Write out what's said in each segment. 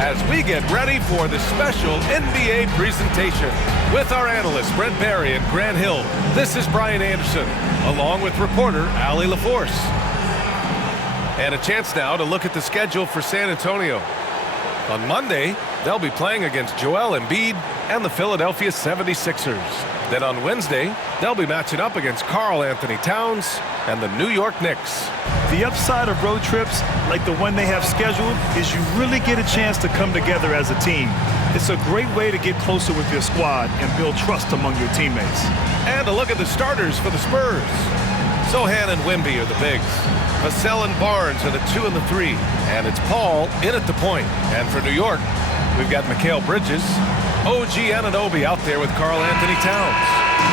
as we get ready for the special NBA presentation. With our analysts Brent Barry and Grant Hill, this is Brian Anderson, along with reporter Allie LaForce. And a chance now to look at the schedule for San Antonio. On Monday, they'll be playing against Joel Embiid and the Philadelphia 76ers. Then on Wednesday, they'll be matching up against Karl Anthony Towns and the New York Knicks. The upside of road trips, like the one they have scheduled, is you really get a chance to come together as a team. It's a great way to get closer with your squad and build trust among your teammates. And a look at the starters for the Spurs. Sochan and Wemby are the bigs. Vassell and Barnes are the 2 and the 3. And it's Paul in at the point. And for New York, we've got Mikal Bridges, OG Anunoby out there with Karl Anthony Towns.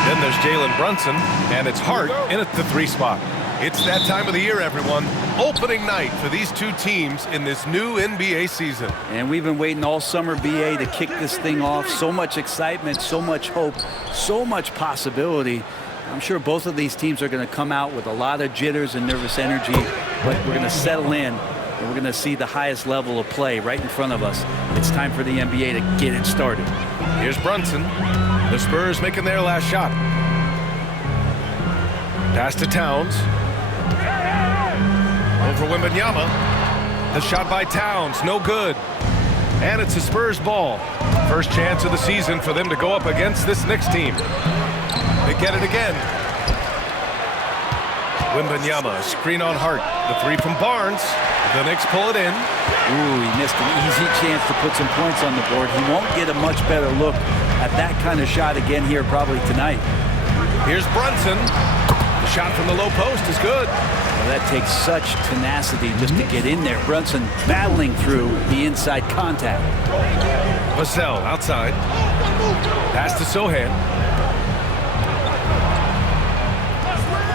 Then there's Jalen Brunson, and it's Hart in at the 3 spot. It's that time of the year, everyone. Opening night for these two teams in this new NBA season. And we've been waiting all summer, BA, to kick this thing off. So much excitement, so much hope, so much possibility. I'm sure both of these teams are going to come out with a lot of jitters and nervous energy, but we're going to settle in, and we're going to see the highest level of play right in front of us. It's time for the NBA to get it started. Here's Brunson. The Spurs making their last shot. Pass to Towns. Over Wembanyama. The shot by Towns, no good. And it's a Spurs ball. First chance of the season for them to go up against this Knicks team. They get it again. Wembanyama, screen on Hart. The 3 from Barnes. The Knicks pull it in. Ooh, he missed an easy chance to put some points on the board. He won't get a much better look at that kind of shot again here probably tonight. Here's Brunson. The shot from the low post is good. Well, that takes such tenacity just to get in there. Brunson battling through the inside contact. Vassell outside. Pass to Sochan.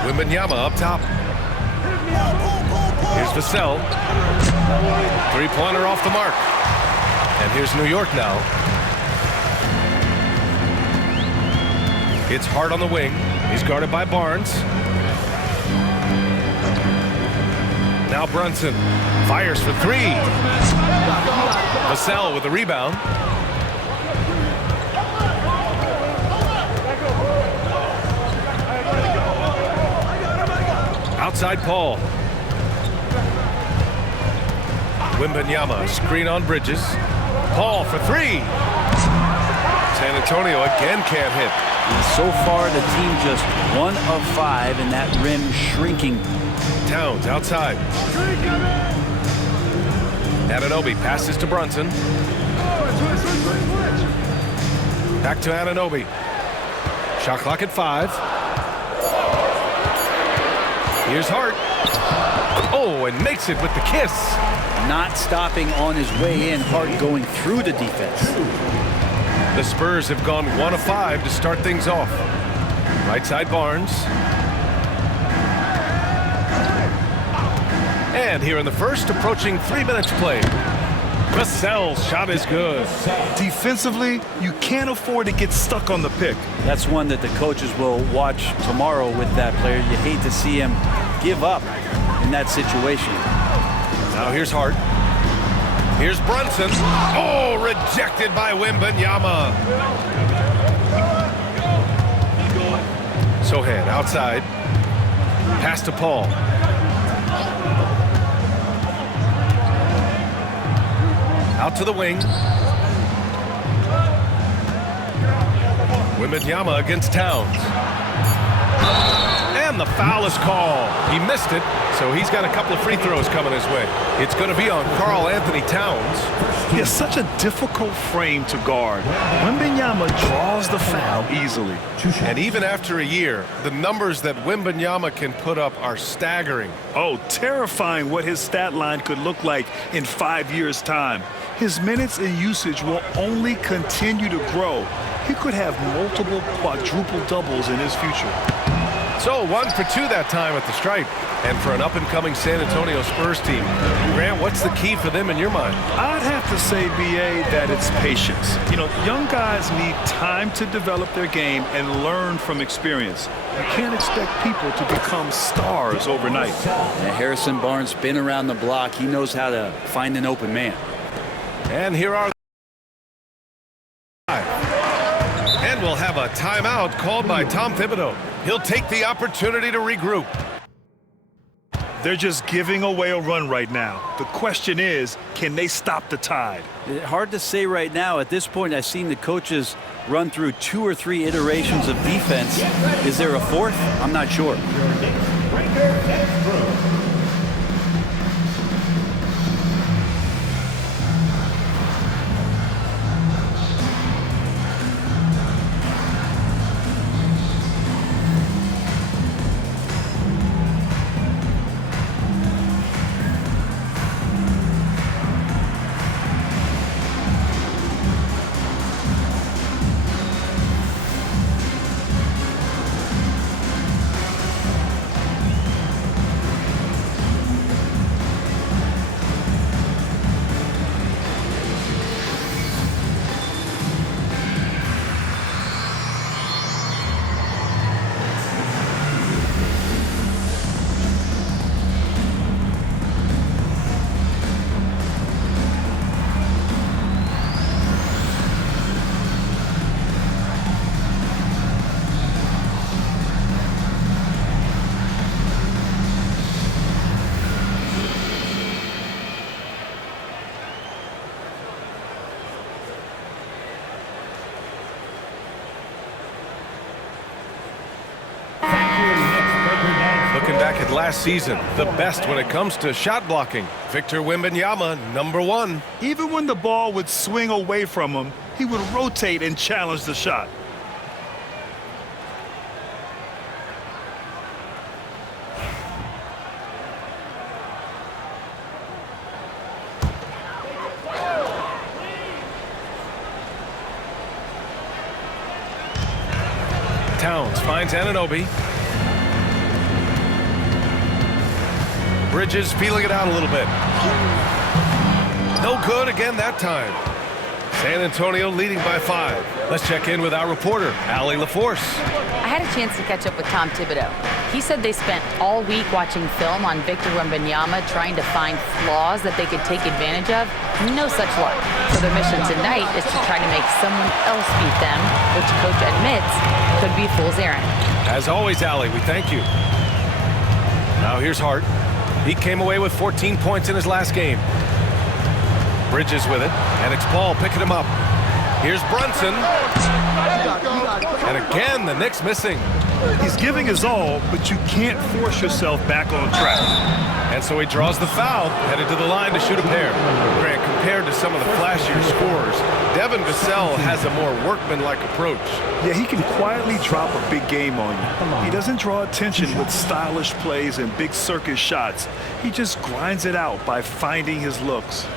Wembanyama up top. Here's Vassell. 3-pointer off the mark. And here's New York now. It's Hart on the wing. He's guarded by Barnes. Now Brunson fires for 3. Vassell with the rebound. Outside Paul. Wembanyama, screen on Bridges. Paul for 3. San Antonio again can't hit. And so far, the team just 1 of 5 in that rim shrinking. Towns outside. Anunoby passes to Brunson. Back to Anunoby. Shot clock at 5. Here's Hart. Oh, and makes it with the kiss. Not stopping on his way in. Hart going through the defense. The Spurs have gone 1 of 5 to start things off. Right side Barnes. And here in the first, approaching 3 minutes played. Vassell's shot is good. Defensively, you can't afford to get stuck on the pick. That's one that the coaches will watch tomorrow with that player. You hate to see him give up in that situation. Now here's Hart. Here's Brunson. Oh, rejected by Wembanyama. Sochan outside. Pass to Paul. Out to the wing. Wembanyama against Towns. And the foul is called. He missed it, so he's got a couple of free throws coming his way. It's going to be on Karl Anthony Towns. He has such a difficult frame to guard. Wembanyama draws the foul easily. And even after a year, the numbers that Wembanyama can put up are staggering. Oh, terrifying what his stat line could look like in 5 years' time. His minutes and usage will only continue to grow. He could have multiple quadruple doubles in his future. So 1 for 2 that time at the stripe. And for an up-and-coming San Antonio Spurs team, Grant, what's the key for them in your mind? I'd have to say, BA, that it's patience. You know, young guys need time to develop their game and learn from experience. You can't expect people to become stars overnight. And Harrison Barnes been around the block. He knows how to find an open man. And here are and we'll have a timeout called by Tom Thibodeau. He'll take the opportunity to regroup. They're just giving away a run right now. The question is, can they stop the tide? Hard to say right now. At this point, I've seen the coaches run through 2 or 3 iterations of defense. Is there a fourth? I'm not sure. Looking back at last season, the best when it comes to shot blocking. Victor Wembanyama, #1. Even when the ball would swing away from him, he would rotate and challenge the shot. Towns finds Anunoby. Bridges feeling it out a little bit. No good again that time. San Antonio leading by 5. Let's check in with our reporter, Allie LaForce. I had a chance to catch up with Tom Thibodeau. He said they spent all week watching film on Victor Wembanyama, trying to find flaws that they could take advantage of. No such luck. So their mission tonight is to try to make someone else beat them, which coach admits could be a fool's errand. As always, Allie, we thank you. Now here's Hart. He came away with 14 points in his last game. Bridges with it, and it's Paul picking him up. Here's Brunson. And again, the Knicks missing. He's giving his all, but you can't force yourself back on track. And so he draws the foul, headed to the line to shoot a pair. Grant, compared to some of the flashier scorers, Devin Vassell has a more workmanlike approach. Yeah, he can quietly drop a big game on you. He doesn't draw attention with stylish plays and big circus shots. He just grinds it out by finding his looks.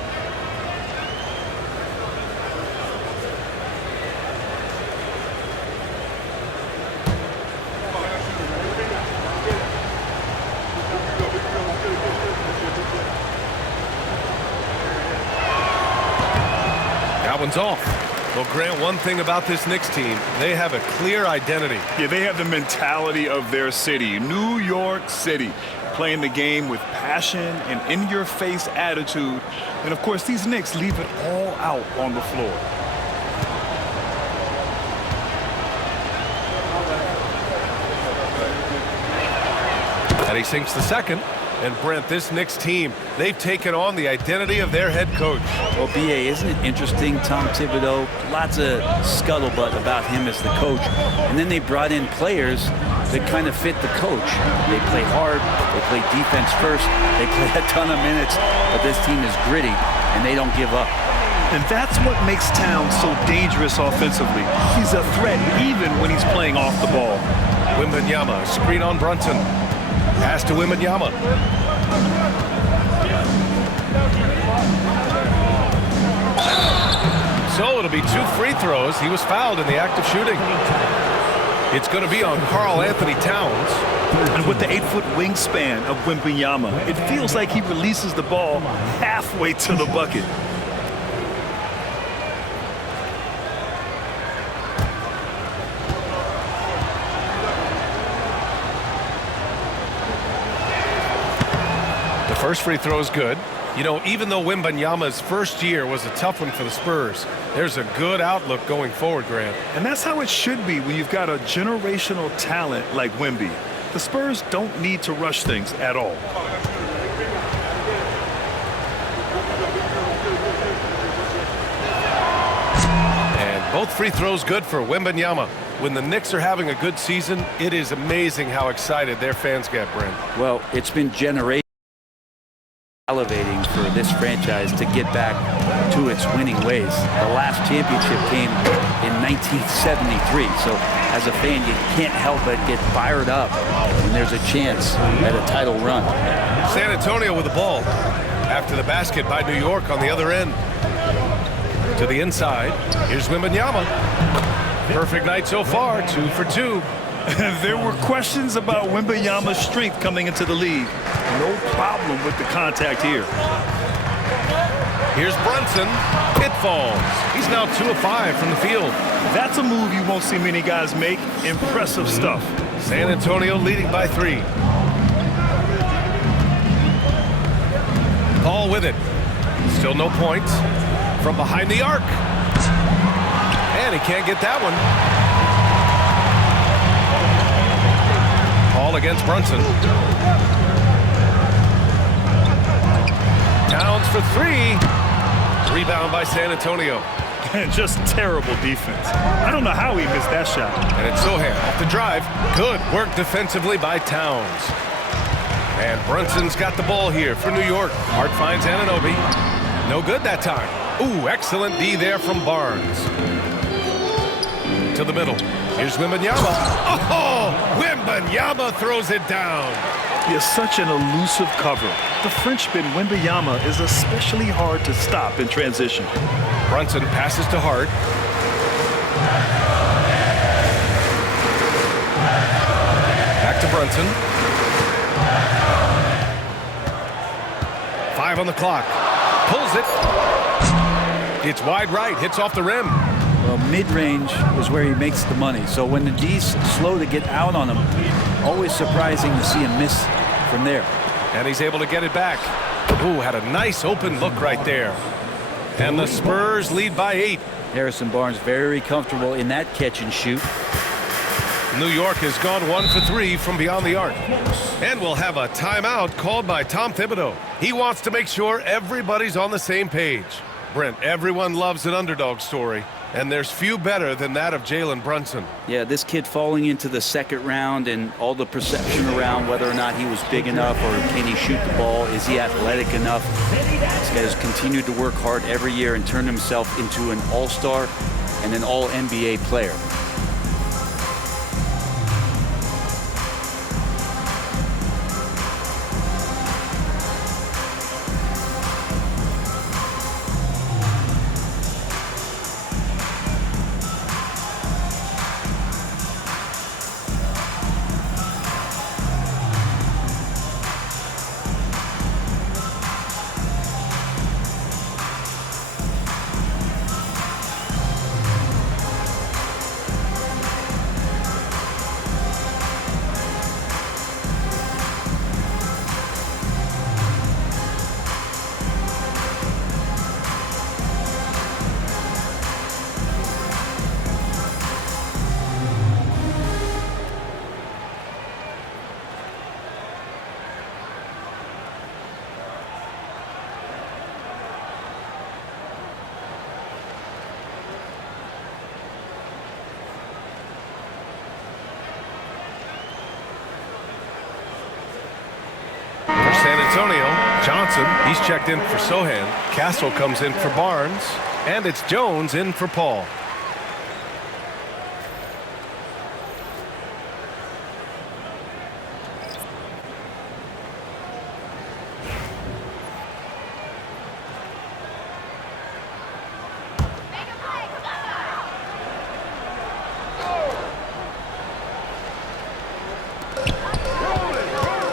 One's off. Well, Grant, one thing about this Knicks team, they have a clear identity. Yeah, they have the mentality of their city, New York City, playing the game with passion and in-your-face attitude. And, of course, these Knicks leave it all out on the floor. And he sinks the second. And Brent, this Knicks team, they've taken on the identity of their head coach. Well, B.A., isn't it interesting, Tom Thibodeau? Lots of scuttlebutt about him as the coach. And then they brought in players that kind of fit the coach. They play hard, they play defense first, they play a ton of minutes, but this team is gritty, and they don't give up. And that's what makes Towns so dangerous offensively. He's a threat even when he's playing off the ball. Wembanyama, screen on Brunson. Pass to Wembanyama. So it'll be 2 free throws. He was fouled in the act of shooting. It's going to be on Karl Anthony Towns. And with the 8-foot wingspan of Wembanyama, it feels like he releases the ball halfway to the bucket. First free throw is good. You know, even though Wembanyama's first year was a tough one for the Spurs, there's a good outlook going forward, Grant. And that's how it should be when you've got a generational talent like Wemby. The Spurs don't need to rush things at all. And both free throws good for Wembanyama. When the Knicks are having a good season, it is amazing how excited their fans get, Brent. Well, it's been generations elevating for this franchise to get back to its winning ways. The last championship came in 1973, so as a fan you can't help but get fired up when there's a chance at a title run. San Antonio with the ball after the basket by New York on the other end. To the inside, here's Wembanyama. Perfect night so far, 2 for 2. There were questions about Wembanyama's strength coming into the league. No problem with the contact here. Here's Brunson. It falls. He's now 2 of 5 from the field. That's a move you won't see many guys make. Impressive stuff. San Antonio leading by 3. Ball with it. Still no points. From behind the arc. And he can't get that one. Ball against Brunson. Towns for 3. Rebound by San Antonio. Just terrible defense. I don't know how he missed that shot. And it's Sohan off the drive. Good work defensively by Towns. And Brunson's got the ball here for New York. Hart finds Anunoby. No good that time. Ooh, excellent D there from Barnes. To the middle. Here's Wembanyama. Oh, Wembanyama throws it down. He is such an elusive cover. The Frenchman Wembanyama is especially hard to stop in transition. Brunson passes to Hart. Back to Brunson. 5 on the clock. Pulls it. It's wide right. Hits off the rim. Well, mid-range is where he makes the money. So when the D's slow to get out on him, always surprising to see him miss from there. And he's able to get it back. Ooh, had a nice open look right there. And the Spurs lead by 8. Harrison Barnes very comfortable in that catch and shoot. New York has gone 1 for 3 from beyond the arc. And we'll have a timeout called by Tom Thibodeau. He wants to make sure everybody's on the same page. Brent, everyone loves an underdog story, and there's few better than that of Jalen Brunson. Yeah, this kid falling into the second round and all the perception around whether or not he was big enough or can he shoot the ball, is he athletic enough. This guy has continued to work hard every year and turn himself into an all-star and an all-NBA player. San Antonio, Johnson, he's checked in for Sohan. Castle comes in for Barnes. And it's Jones in for Paul.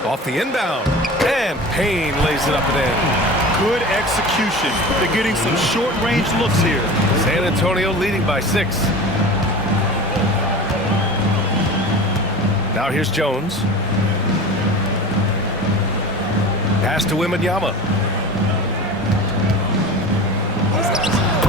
Off the inbound. And Payne lays it up and in. Good execution. They're getting some short-range looks here. San Antonio leading by 6. Now here's Jones. Pass to Wembanyama.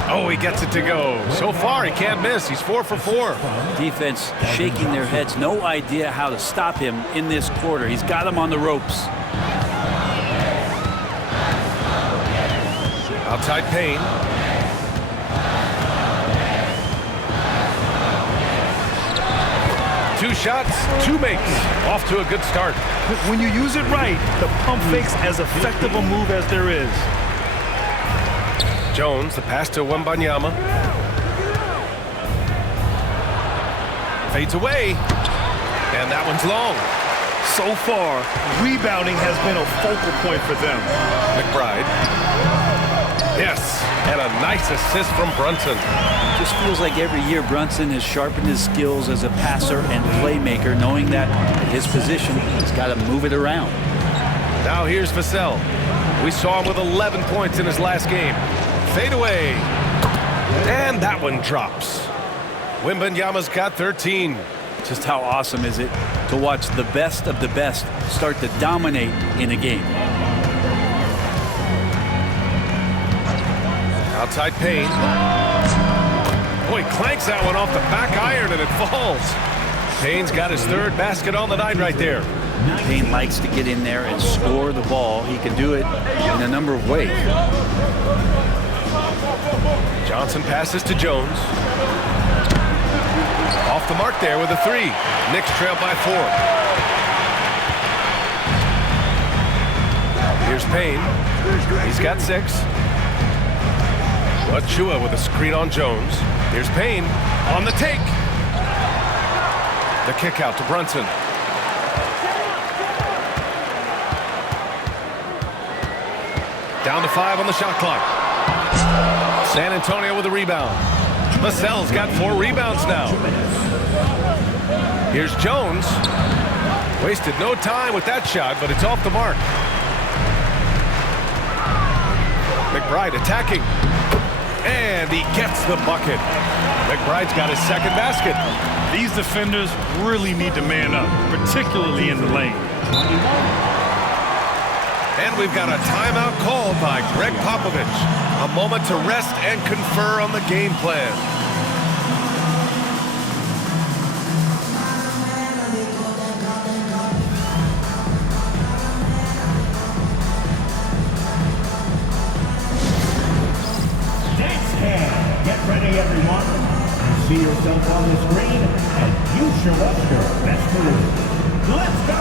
Oh, he gets it to go. So far, he can't miss. He's 4 for 4. Defense shaking their heads. No idea how to stop him in this quarter. He's got him on the ropes. Outside Payne. Two shots, two makes. Off to a good start. When you use it right, the pump fake's as effective a move as there is. Jones, the pass to Wembanyama. Fades away. And that one's long. So far, rebounding has been a focal point for them. McBride. Yes, and a nice assist from Brunson. Just feels like every year Brunson has sharpened his skills as a passer and playmaker, knowing that at his position, he's got to move it around. Now here's Vassell. We saw him with 11 points in his last game. Fade away. And that one drops. Wembanyama's got 13. Just how awesome is it to watch the best of the best start to dominate in a game. Outside Payne. Boy, clanks that one off the back iron and it falls. Payne's got his third basket on the night right there. Payne likes to get in there and score the ball. He can do it in a number of ways. Johnson passes to Jones. Off the mark there with a 3. Knicks trail by 4. Here's Payne. He's got 6. Achua with a screen on Jones. Here's Payne on the take. The kick out to Brunson. Down to 5 on the shot clock. San Antonio with a rebound. Vassell's got 4 rebounds now. Here's Jones. Wasted no time with that shot, but it's off the mark. McBride attacking. And he gets the bucket. McBride's got his second basket. These defenders really need to man up, particularly in the lane. And we've got a timeout called by Greg Popovich. A moment to rest and confer on the game plan. Get ready, everyone. You see yourself on the screen, and you show us your best move. Let's go!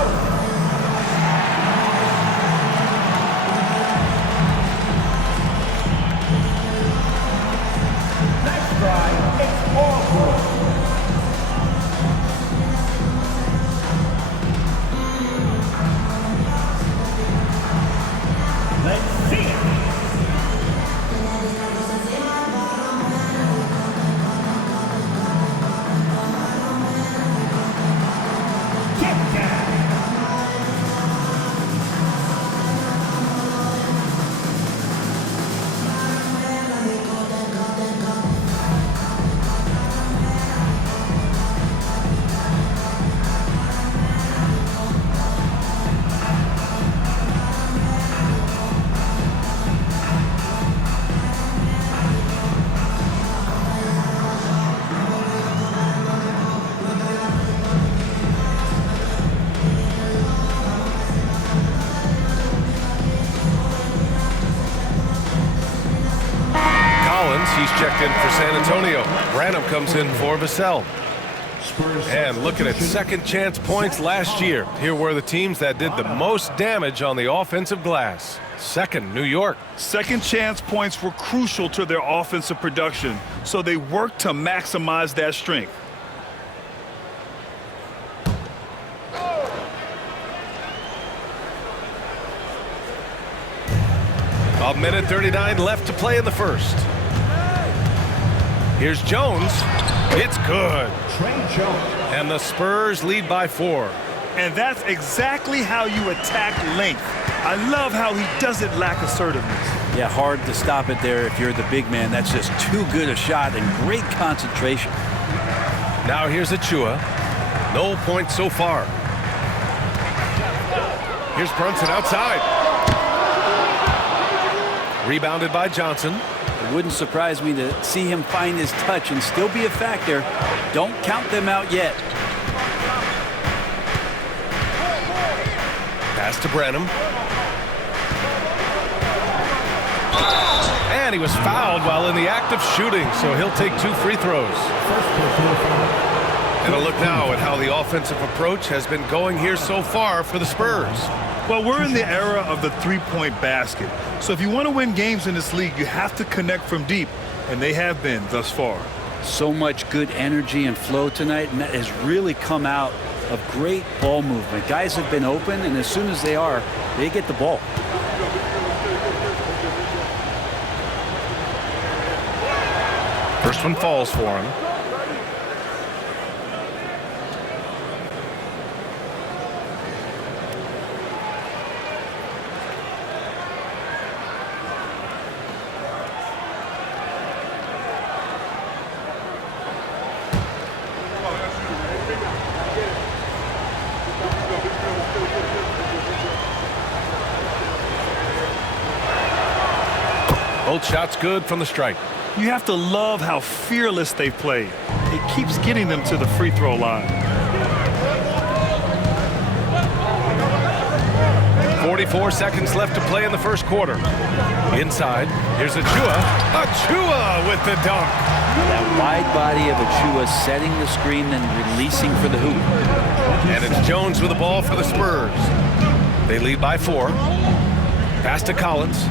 Next try, it's all good. Let's see it! He's checked in for San Antonio. Branham comes in for Vassell. And looking at second chance points last year, here were the teams that did the most damage on the offensive glass. Second, New York. Second chance points were crucial to their offensive production, so they worked to maximize that strength. A minute 39 left to play in the first. Here's Jones. It's good. And the Spurs lead by 4. And that's exactly how you attack length. I love how he doesn't lack assertiveness. Yeah, hard to stop it there if you're the big man. That's just too good a shot and great concentration. Now here's Achua. No points so far. Here's Brunson outside. Rebounded by Johnson. It wouldn't surprise me to see him find his touch and still be a factor. Don't count them out yet. Pass to Branham. And he was fouled while in the act of shooting, so he'll take 2 free throws. And a look now at how the offensive approach has been going here so far for the Spurs. Well, we're in the era of the three-point basket. So if you want to win games in this league, you have to connect from deep, and they have been thus far. So much good energy and flow tonight, and that has really come out of great ball movement. Guys have been open, and as soon as they are, they get the ball. First one falls for him. Both shots good from the stripe. You have to love how fearless they've played. It keeps getting them to the free throw line. 44 seconds left to play in the first quarter. Inside, here's Achua. Achua with the dunk. That wide body of Achua setting the screen and releasing for the hoop. And it's Jones with the ball for the Spurs. They lead by 4. Pass to Collins.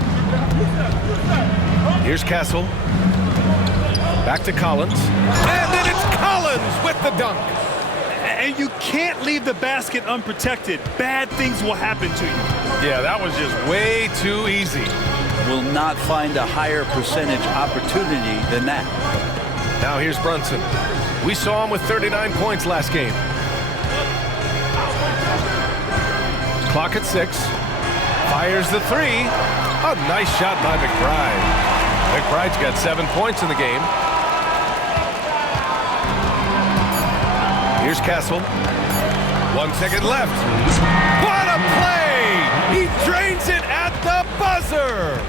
Here's Castle. Back to Collins. And then it's Collins with the dunk. And you can't leave the basket unprotected. Bad things will happen to you. Yeah, that was just way too easy. Will not find a higher percentage opportunity than that. Now here's Brunson. We saw him with 39 points last game. Clock at 6. Fires the 3. A nice shot by McBride. McBride's got 7 points in the game. Here's Castle. 1 second left. What a play! He drains it at the buzzer.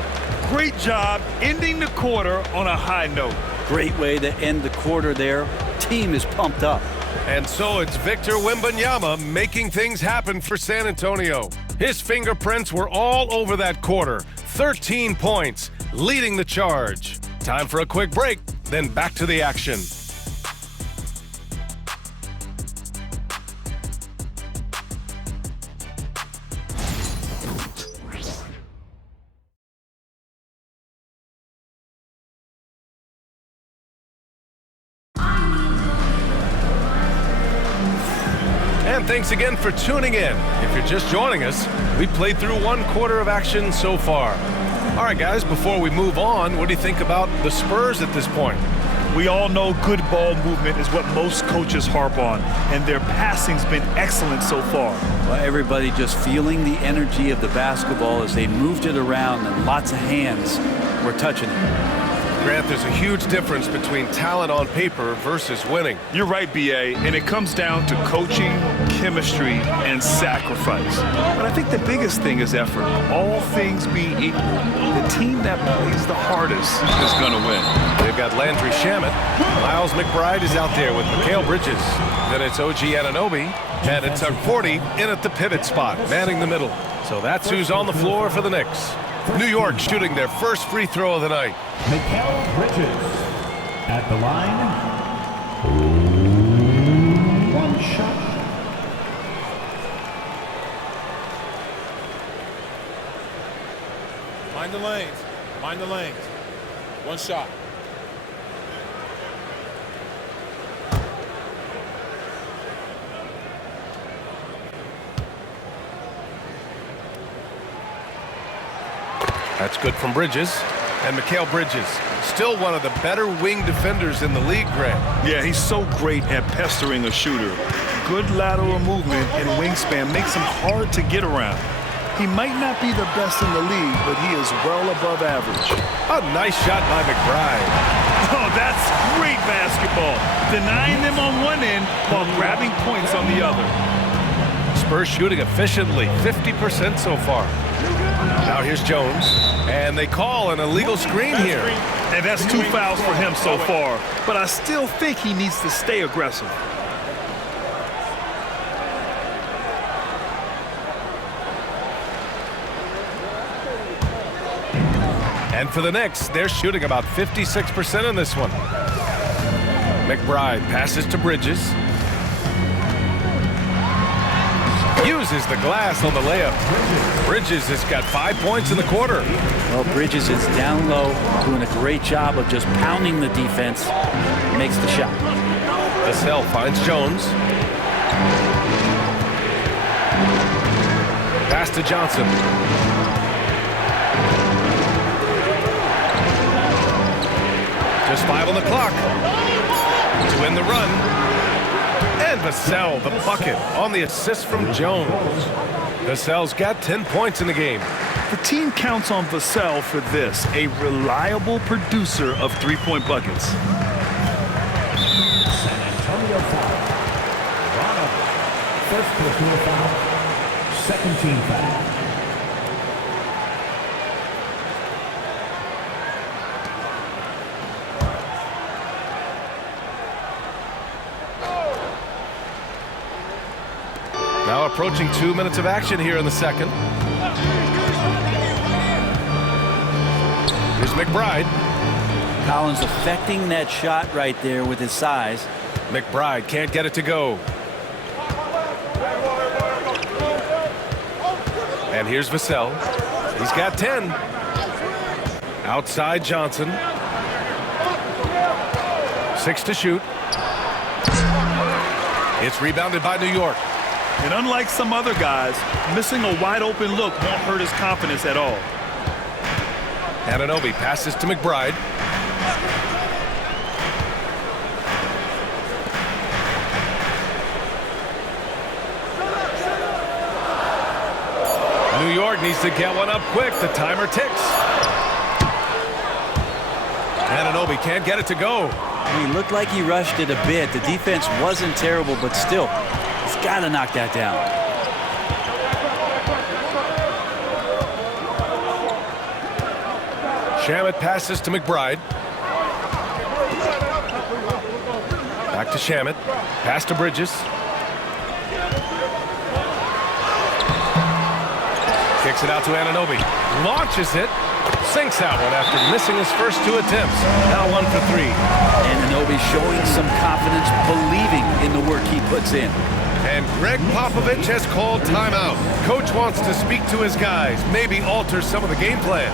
Great job ending the quarter on a high note. Great way to end the quarter there. Team is pumped up. And so it's Victor Wembanyama making things happen for San Antonio. His fingerprints were all over that quarter. 13 points, leading the charge. Time for a quick break, then back to the action. And thanks again for tuning in. If you're just joining us, we played through 1 quarter of action so far. All right, guys, before we move on, what do you think about the Spurs at this point? We all know good ball movement is what most coaches harp on, and their passing's been excellent so far. Well, everybody just feeling the energy of the basketball as they moved it around, and lots of hands were touching it. Grant, there's a huge difference between talent on paper versus winning. You're right, B.A., and it comes down to coaching, chemistry, and sacrifice. But I think the biggest thing is effort. All things being equal, the team that plays the hardest is going to win. They've got Landry Shamet. Miles McBride is out there with Mikal Bridges. Then it's OG Anunoby. And it's Tuck 40 in at the pivot spot, manning the middle. So that's who's on the floor for the Knicks. New York shooting their first free throw of the night. Mikal Bridges at the line. 1 shot. Mind the lanes. Mind the lanes. 1 shot. That's good from Bridges. And Mikal Bridges, still one of the better wing defenders in the league, Grant. Yeah, he's so great at pestering a shooter. Good lateral movement and wingspan makes him hard to get around. He might not be the best in the league, but he is well above average. A nice shot by McBride. Oh, that's great basketball. Denying them on one end while grabbing points on the other. Spurs shooting efficiently, 50% so far. Now here's Jones. And they call an illegal screen here. And that's 2 fouls for him so far. But I still think he needs to stay aggressive. And for the Knicks, they're shooting about 56% in this one. McBride passes to Bridges. Uses the glass on the layup. Bridges has got 5 points in the quarter. Well, Bridges is down low, doing a great job of just pounding the defense. Makes the shot. Vassell finds Jones. Pass to Johnson. Just 5 on the clock to win the run. And Vassell, the bucket on the assist from Jones. Vassell's got 10 points in the game. The team counts on Vassell for this, a reliable producer of three-point buckets. San Antonio foul. Toronto. First personal foul. Second team foul. Now approaching 2 minutes of action here in the second. Here's McBride. Collins affecting that shot right there with his size. McBride can't get it to go. And here's Vassell. He's got 10. Outside Johnson. 6 to shoot. It's rebounded by New York. And unlike some other guys, missing a wide-open look won't hurt his confidence at all. Anunoby passes to McBride. New York needs to get one up quick. The timer ticks. Anunoby can't get it to go. He looked like he rushed it a bit. The defense wasn't terrible, but still, he's got to knock that down. Shamet passes to McBride. Back to Shamet. Pass to Bridges. Kicks it out to Anunoby. Launches it. Sinks that one after missing his first 2 attempts. Now 1 for 3. Anunoby showing some confidence, believing in the work he puts in. And Greg Popovich has called timeout. Coach wants to speak to his guys, maybe alter some of the game plan.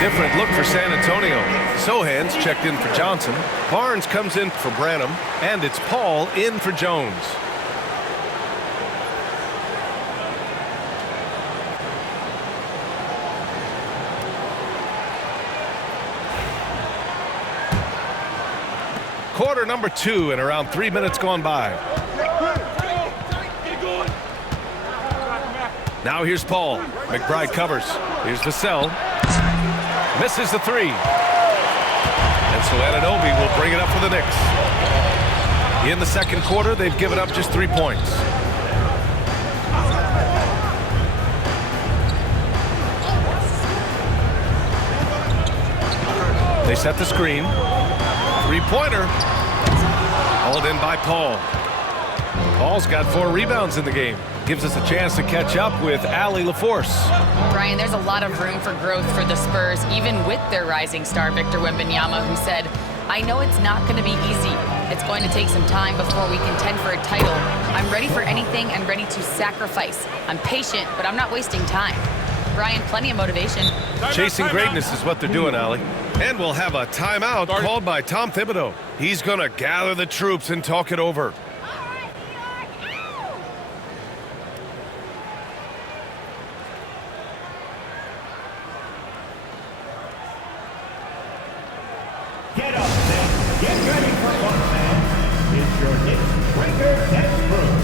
Different look for San Antonio. Sohan's checked in for Johnson. Barnes comes in for Branham. And it's Paul in for Jones. Quarter number 2 and around 3 minutes gone by. Now here's Paul. McBride covers. Here's Vassell. Misses the three. And so Anunoby will bring it up for the Knicks. In the second quarter, they've given up just 3 points. They set the screen. Three-pointer. Hauled in by Paul. Paul's got 4 rebounds in the game. Gives us a chance to catch up with Allie LaForce. Brian, there's a lot of room for growth for the Spurs, even with their rising star, Victor Wembanyama, who said, "I know it's not going to be easy. It's going to take some time before we contend for a title. I'm ready for anything and ready to sacrifice. I'm patient, but I'm not wasting time." Brian, plenty of motivation. Chasing greatness is what they're doing, Allie. And we'll have a timeout called by Tom Thibodeau. He's going to gather the troops and talk it over. Get up, fans. Get ready for fun, fans. It's your Knicks Breakers and SPURS.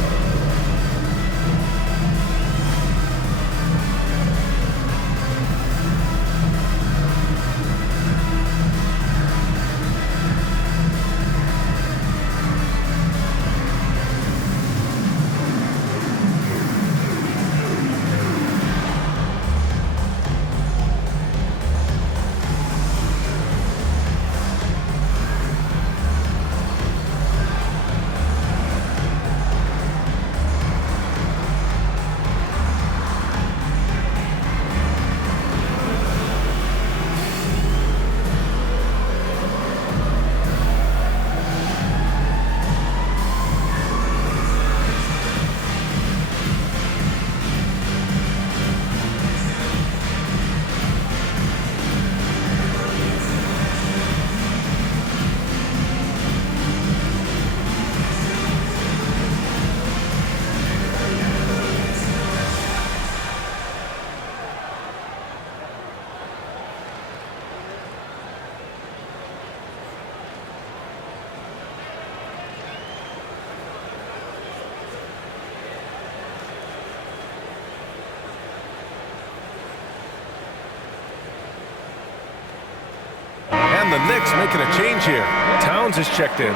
And the Knicks making a change here. Towns is checked in.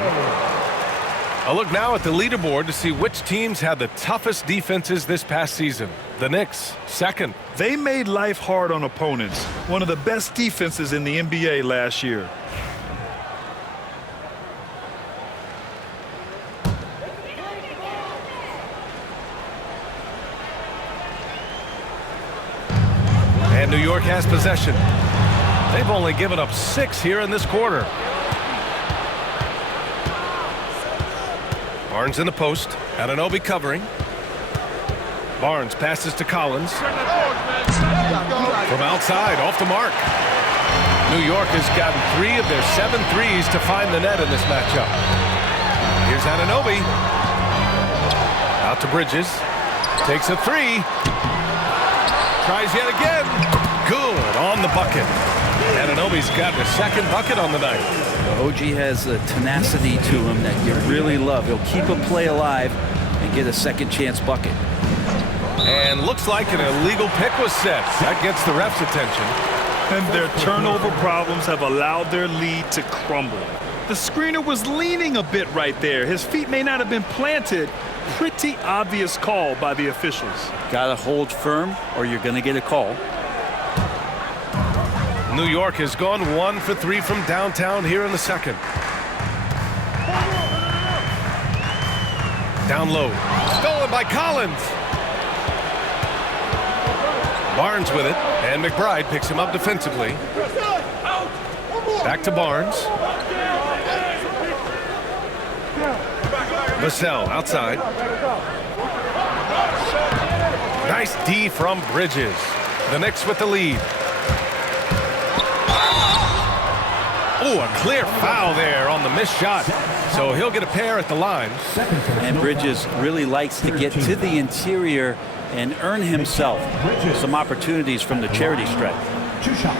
A look now at the leaderboard to see which teams had the toughest defenses this past season. The Knicks, second. They made life hard on opponents. One of the best defenses in the NBA last year. And New York has possession. They've only given up 6 here in this quarter. Barnes in the post. Anunoby covering. Barnes passes to Collins. From outside, off the mark. New York has gotten 3 of their 7 threes to find the net in this matchup. Here's Anunoby. Out to Bridges. Takes a 3. Tries yet again. Good on the bucket. Anunoby's got the second bucket on the night. OG has a tenacity to him that you really love. He'll keep a play alive and get a second chance bucket. And looks like an illegal pick was set. That gets the ref's attention. And their turnover problems have allowed their lead to crumble. The screener was leaning a bit right there. His feet may not have been planted. Pretty obvious call by the officials. Gotta hold firm or you're gonna get a call. New York has gone 1 for 3 from downtown here in the second. Down low. Stolen by Collins. Barnes with it, and McBride picks him up defensively. Back to Barnes. Vassell outside. Nice D from Bridges. The Knicks with the lead. Oh, a clear foul there on the missed shot. So he'll get a pair at the line. And Bridges really likes to get to the interior and earn himself some opportunities from the charity stripe. 2 shots.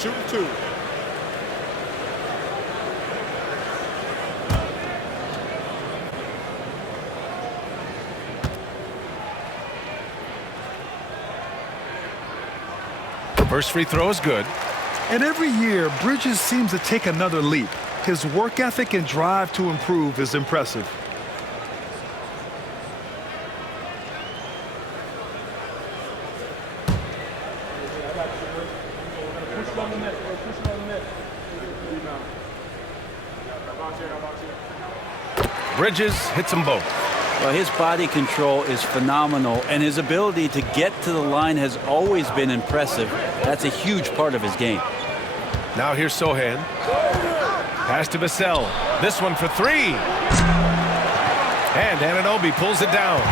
Shoot 2. First free throw is good. And every year, Bridges seems to take another leap. His work ethic and drive to improve is impressive. Bridges hits them both. Well, his body control is phenomenal, and his ability to get to the line has always been impressive. That's a huge part of his game. Now here's Sohan. Pass to Vassell. This one for three. And Anunoby pulls it down.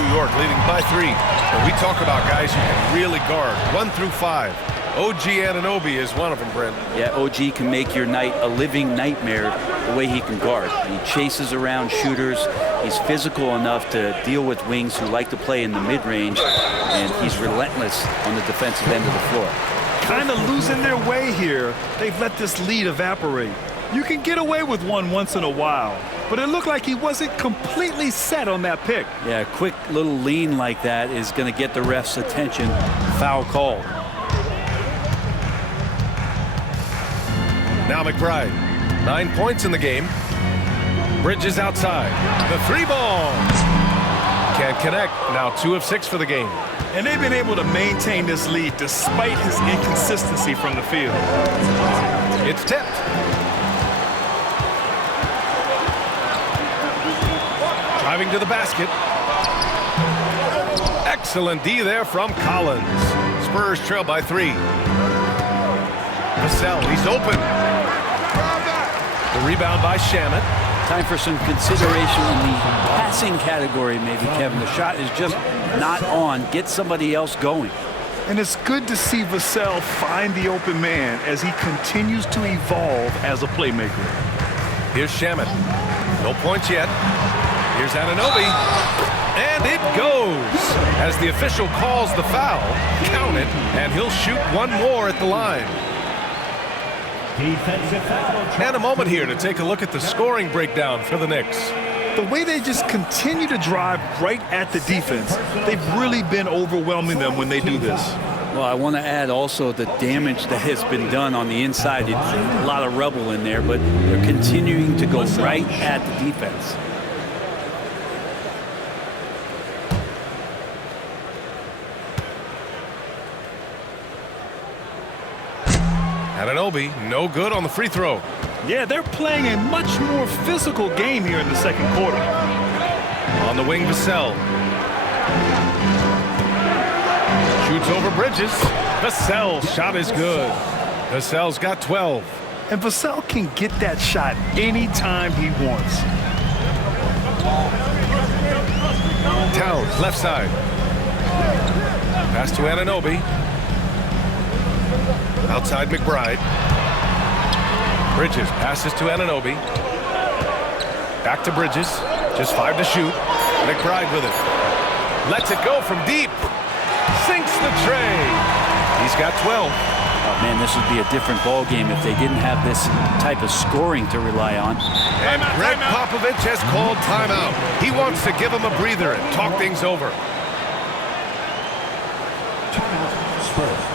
New York leading by 3. When we talk about guys who can really guard 1 through 5, OG Anunoby is one of them, Brent. Yeah, OG can make your night a living nightmare the way he can guard. He chases around shooters. He's physical enough to deal with wings who like to play in the mid-range, and he's relentless on the defensive end of the floor. Kind of losing their way here. They've let this lead evaporate. You can get away with one once in a while, but it looked like he wasn't completely set on that pick. Yeah, a quick little lean like that is going to get the ref's attention. Foul call. Now McBride. 9 points in the game. Bridges outside. The 3-ball. Can't connect. Now 2 of 6 for the game. And they've been able to maintain this lead despite his inconsistency from the field. It's tipped. Driving to the basket. Excellent D there from Collins. Spurs trail by 3. Vassell, he's open. The rebound by Shamet. Time for some consideration in the passing category, maybe, Kevin. The shot is just not on. Get somebody else going. And it's good to see Vassell find the open man as he continues to evolve as a playmaker. Here's Shamet. No points yet. Here's Anunoby. And it goes. As the official calls the foul, count it, and he'll shoot one more at the line. And a moment here to take a look at the scoring breakdown for the Knicks. The way they just continue to drive right at the defense, they've really been overwhelming them when they do this. Well, I want to add also the damage that has been done on the inside. It's a lot of rubble in there, but they're continuing to go right at the defense. Anunoby, no good on the free throw. Yeah, they're playing a much more physical game here in the second quarter. On the wing, Vassell. Shoots over Bridges. Vassell's shot is good. Vassell's got 12. And Vassell can get that shot anytime he wants. Towns, left side. Pass to Anunoby. Outside McBride. Bridges passes to Anunoby. Back to Bridges. Just 5 to shoot. McBride with it. Lets it go from deep. Sinks the tray. He's got 12. Oh, man, this would be a different ball game if they didn't have this type of scoring to rely on. And Greg Popovich has called timeout. He wants to give him a breather and talk things over. Spurs.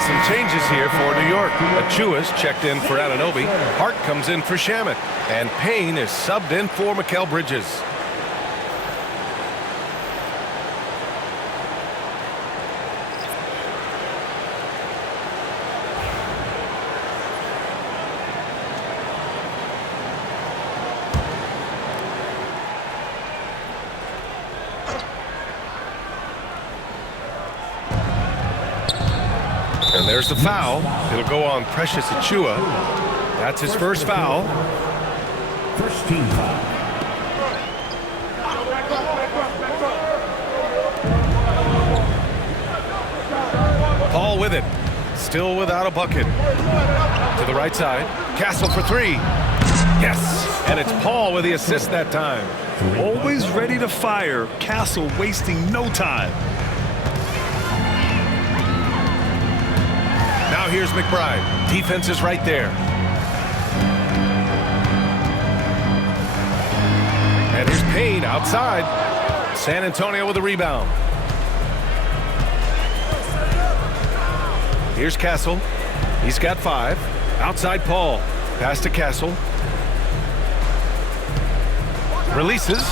has some changes here for New York. Achua's checked in for Anunoby. Hart comes in for Shamet. And Payne is subbed in for Mikal Bridges. And there's the foul. It'll go on Precious Achiuwa. That's his first foul. First team foul. Paul with it. Still without a bucket. To the right side. Castle for three. Yes. And it's Paul with the assist that time. Always ready to fire. Castle wasting no time. Now here's McBride. Defense is right there. And here's Payne outside. San Antonio with a rebound. Here's Castle. He's got 5. Outside Paul. Pass to Castle. Releases.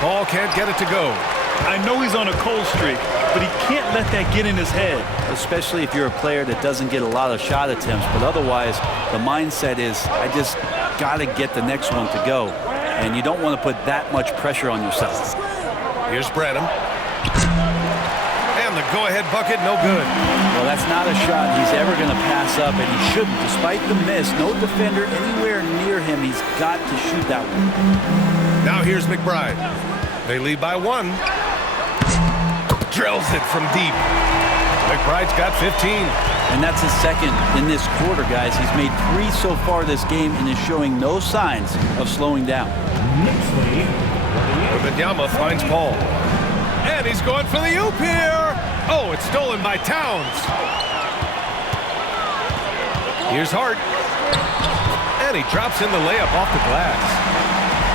Paul can't get it to go. I know he's on a cold streak, but he can't let that get in his head. Especially if you're a player that doesn't get a lot of shot attempts, but otherwise the mindset is I just got to get the next one to go, and you don't want to put that much pressure on yourself. Here's Branham. And the go-ahead bucket, no good. Well, that's not a shot he's ever going to pass up, and he shouldn't. Despite the miss, no defender anywhere near him. He's got to shoot that one. Now here's McBride. They lead by 1. Drills it from deep. McBride's got 15. And that's his second in this quarter, guys. He's made 3 so far this game and is showing no signs of slowing down. Wembanyama finds Paul. And he's going for the oop here. Oh, it's stolen by Towns. Here's Hart. And he drops in the layup off the glass.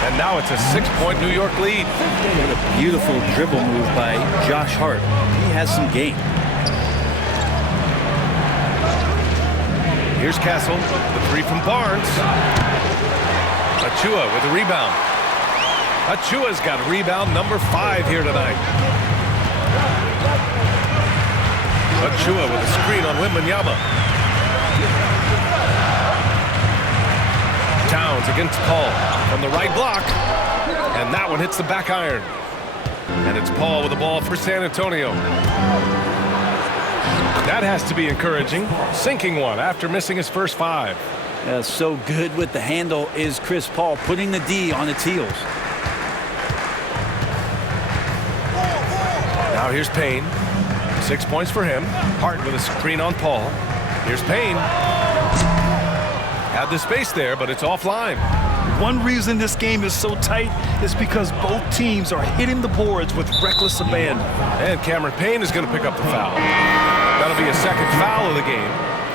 And now it's a 6-point New York lead. What a beautiful dribble move by Josh Hart. He has some game. Here's Castle. The 3 from Barnes. Achiuwa with a rebound. Achua's got rebound number 5 here tonight. Achiuwa with a screen on Wembanyama. Towns against Paul from the right block. And that one hits the back iron. And it's Paul with the ball for San Antonio. That has to be encouraging. Sinking one after missing his first 5. So good with the handle is Chris Paul, putting the D on its heels. Now here's Payne. 6 points for him. Hart with a screen on Paul. Here's Payne. Had the space there, but it's offline. One reason this game is so tight is because both teams are hitting the boards with reckless abandon. And Cameron Payne is going to pick up the foul. That'll be a second foul of the game.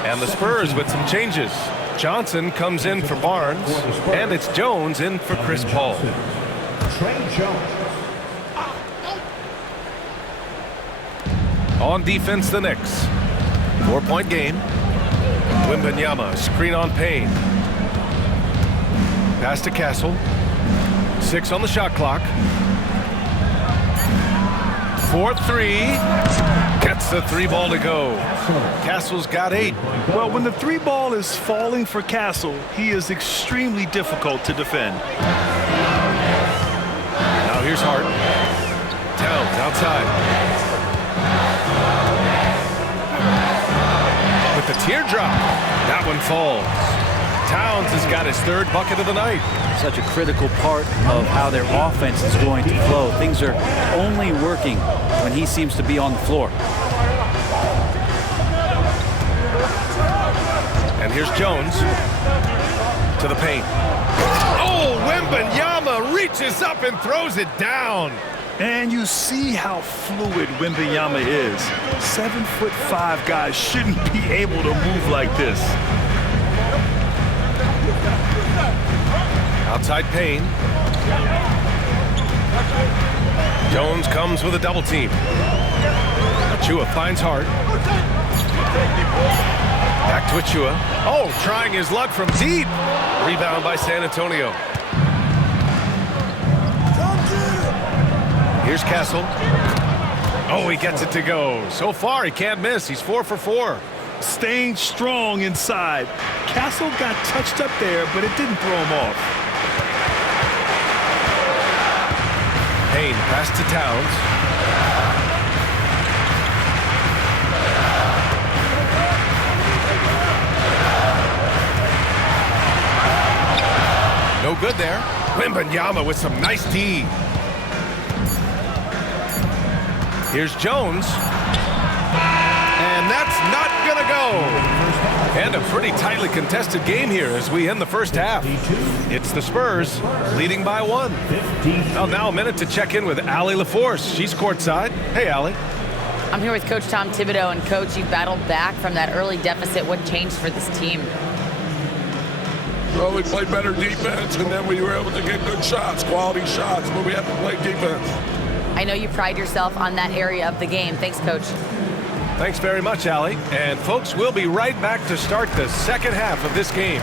And the Spurs with some changes. Johnson comes in for Barnes, and it's Jones in for Chris Paul. On defense, the Knicks. 4-point game. Wembanyama, screen on Payne. Pass to Castle. 6 on the shot clock. 4-3. Gets the 3 ball to go. Castle's got 8. Well, when the 3 ball is falling for Castle, he is extremely difficult to defend. Now here's Hart. Towns outside. With the teardrop. That one falls. Towns has got his 3rd bucket of the night. Such a critical part of how their offense is going to flow. Things are only working when he seems to be on the floor. And here's Jones to the paint. Oh, Wembanyama reaches up and throws it down. And you see how fluid Wembanyama is. 7'5" guys shouldn't be able to move like this. Outside Payne. Jones comes with a double team. Achua finds Hart. Back to Achua. Oh, trying his luck from deep. Rebound by San Antonio. Here's Castle. Oh, he gets it to go. So far, he can't miss. He's 4 for 4. Staying strong inside. Castle got touched up there, but it didn't throw him off. Payne pass to Towns. No good there. Wembanyama with some nice D. Here's Jones. And that's not going to go. And a pretty tightly contested game here as we end the first half. It's the Spurs leading by 1. Well, now a minute to check in with Allie LaForce. She's courtside. Hey, Allie. I'm here with Coach Tom Thibodeau. And, Coach, you battled back from that early deficit. What changed for this team? Well, we played better defense, and then we were able to get good shots, quality shots, but we have to play defense. I know you pride yourself on that area of the game. Thanks, Coach. Thanks very much, Allie. And, folks, we'll be right back to start the second half of this game.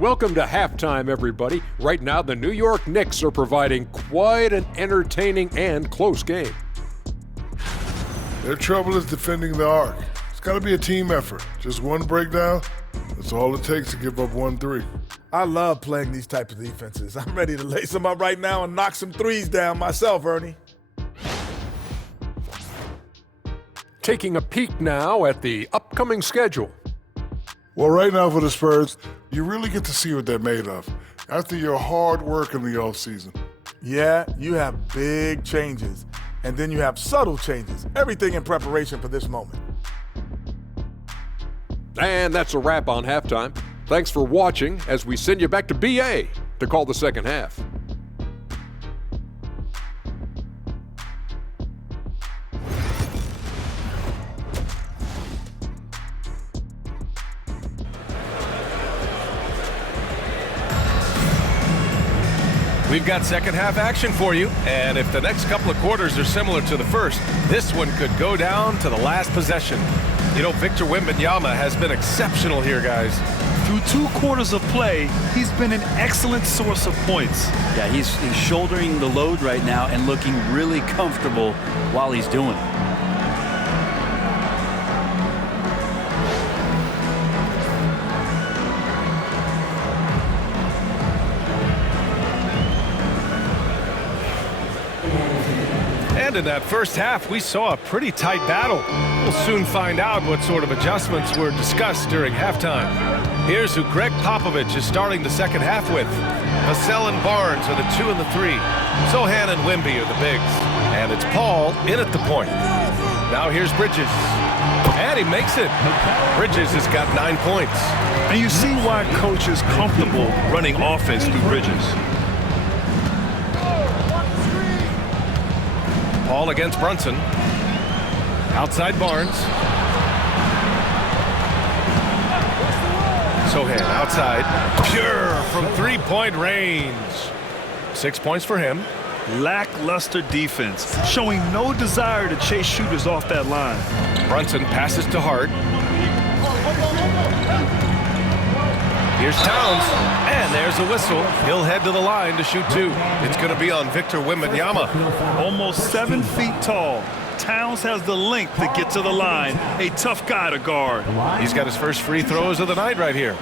Welcome to halftime, everybody. Right now, the New York Knicks are providing quite an entertaining and close game. Their trouble is defending the arc. It's got to be a team effort. Just one breakdown, that's all it takes to give up 1-3. I love playing these types of defenses. I'm ready to lace them up right now and knock some threes down myself, Ernie. Taking a peek now at the upcoming schedule. Well, right now for the Spurs, you really get to see what they're made of after your hard work in the offseason. Yeah, you have big changes, and then you have subtle changes. Everything in preparation for this moment. And that's a wrap on halftime. Thanks for watching as we send you back to BA to call the second half. We've got second half action for you, and if the next couple of quarters are similar to the first, this one could go down to the last possession. You know, Victor Wembanyama has been exceptional here, guys. Through 2 quarters of play, he's been an excellent source of points. Yeah, he's shouldering the load right now and looking really comfortable while he's doing it. And in that first half, we saw a pretty tight battle. We'll soon find out what sort of adjustments were discussed during halftime. Here's who Greg Popovich is starting the second half with. Vassell and Barnes are the 2 and the 3. Sohan and Wemby are the bigs. And it's Paul in at the point. Now here's Bridges. And he makes it. Bridges has got 9 points. And you see why Coach is comfortable running offense through Bridges. Paul against Brunson. Outside Barnes. Sohan outside. Pure from 3-point range. 6 points for him. Lackluster defense, showing no desire to chase shooters off that line. Brunson passes to Hart. Here's Towns, and there's a whistle. He'll head to the line to shoot 2. It's going to be on Victor Wembanyama. Almost 7 feet tall. Towns has the length to get to the line. A tough guy to guard. He's got his first free throws of the night right here.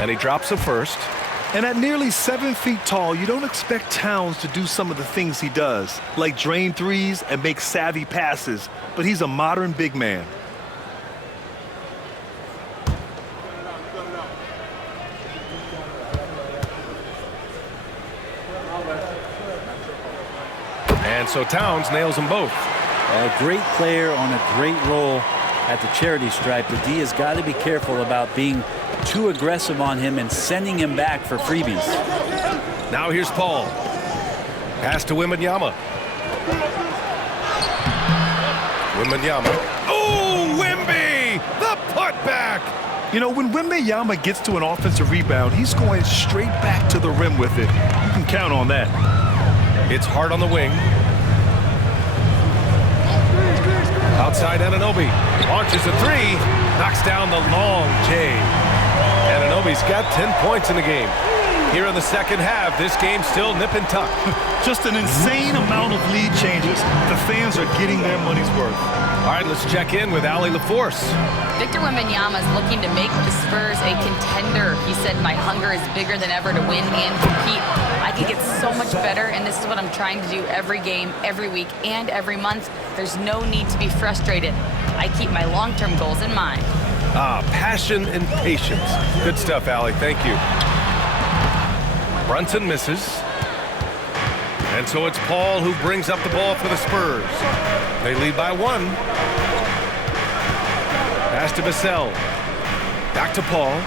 And he drops a first. And at nearly 7 feet tall, you don't expect Towns to do some of the things he does, like drain threes and make savvy passes, but he's a modern big man. And so Towns nails them both. A great player on a great role at the charity stripe. The D has got to be careful about being too aggressive on him and sending him back for freebies. Now here's Paul. Pass to Wembanyama. Wembanyama. Oh, Wemby! The putback! You know, when Wembanyama gets to an offensive rebound, he's going straight back to the rim with it. You can count on that. It's Hart on the wing. Outside Anunoby. Launches a three. Knocks down the long J. Anunoby's got 10 points in the game. Here in the second half, this game's still nip and tuck. Just an insane amount of lead changes. The fans are getting their money's worth. All right, let's check in with Allie LaForce. Victor Wembanyama is looking to make the Spurs a contender. He said, my hunger is bigger than ever to win and compete. I can get so much better, and this is what I'm trying to do every game, every week, and every month. There's no need to be frustrated. I keep my long-term goals in mind. Passion and patience. Good stuff, Allie. Thank you. Brunson misses. And so it's Paul who brings up the ball for the Spurs. They lead by 1. Pass to Vassell. Back to Paul.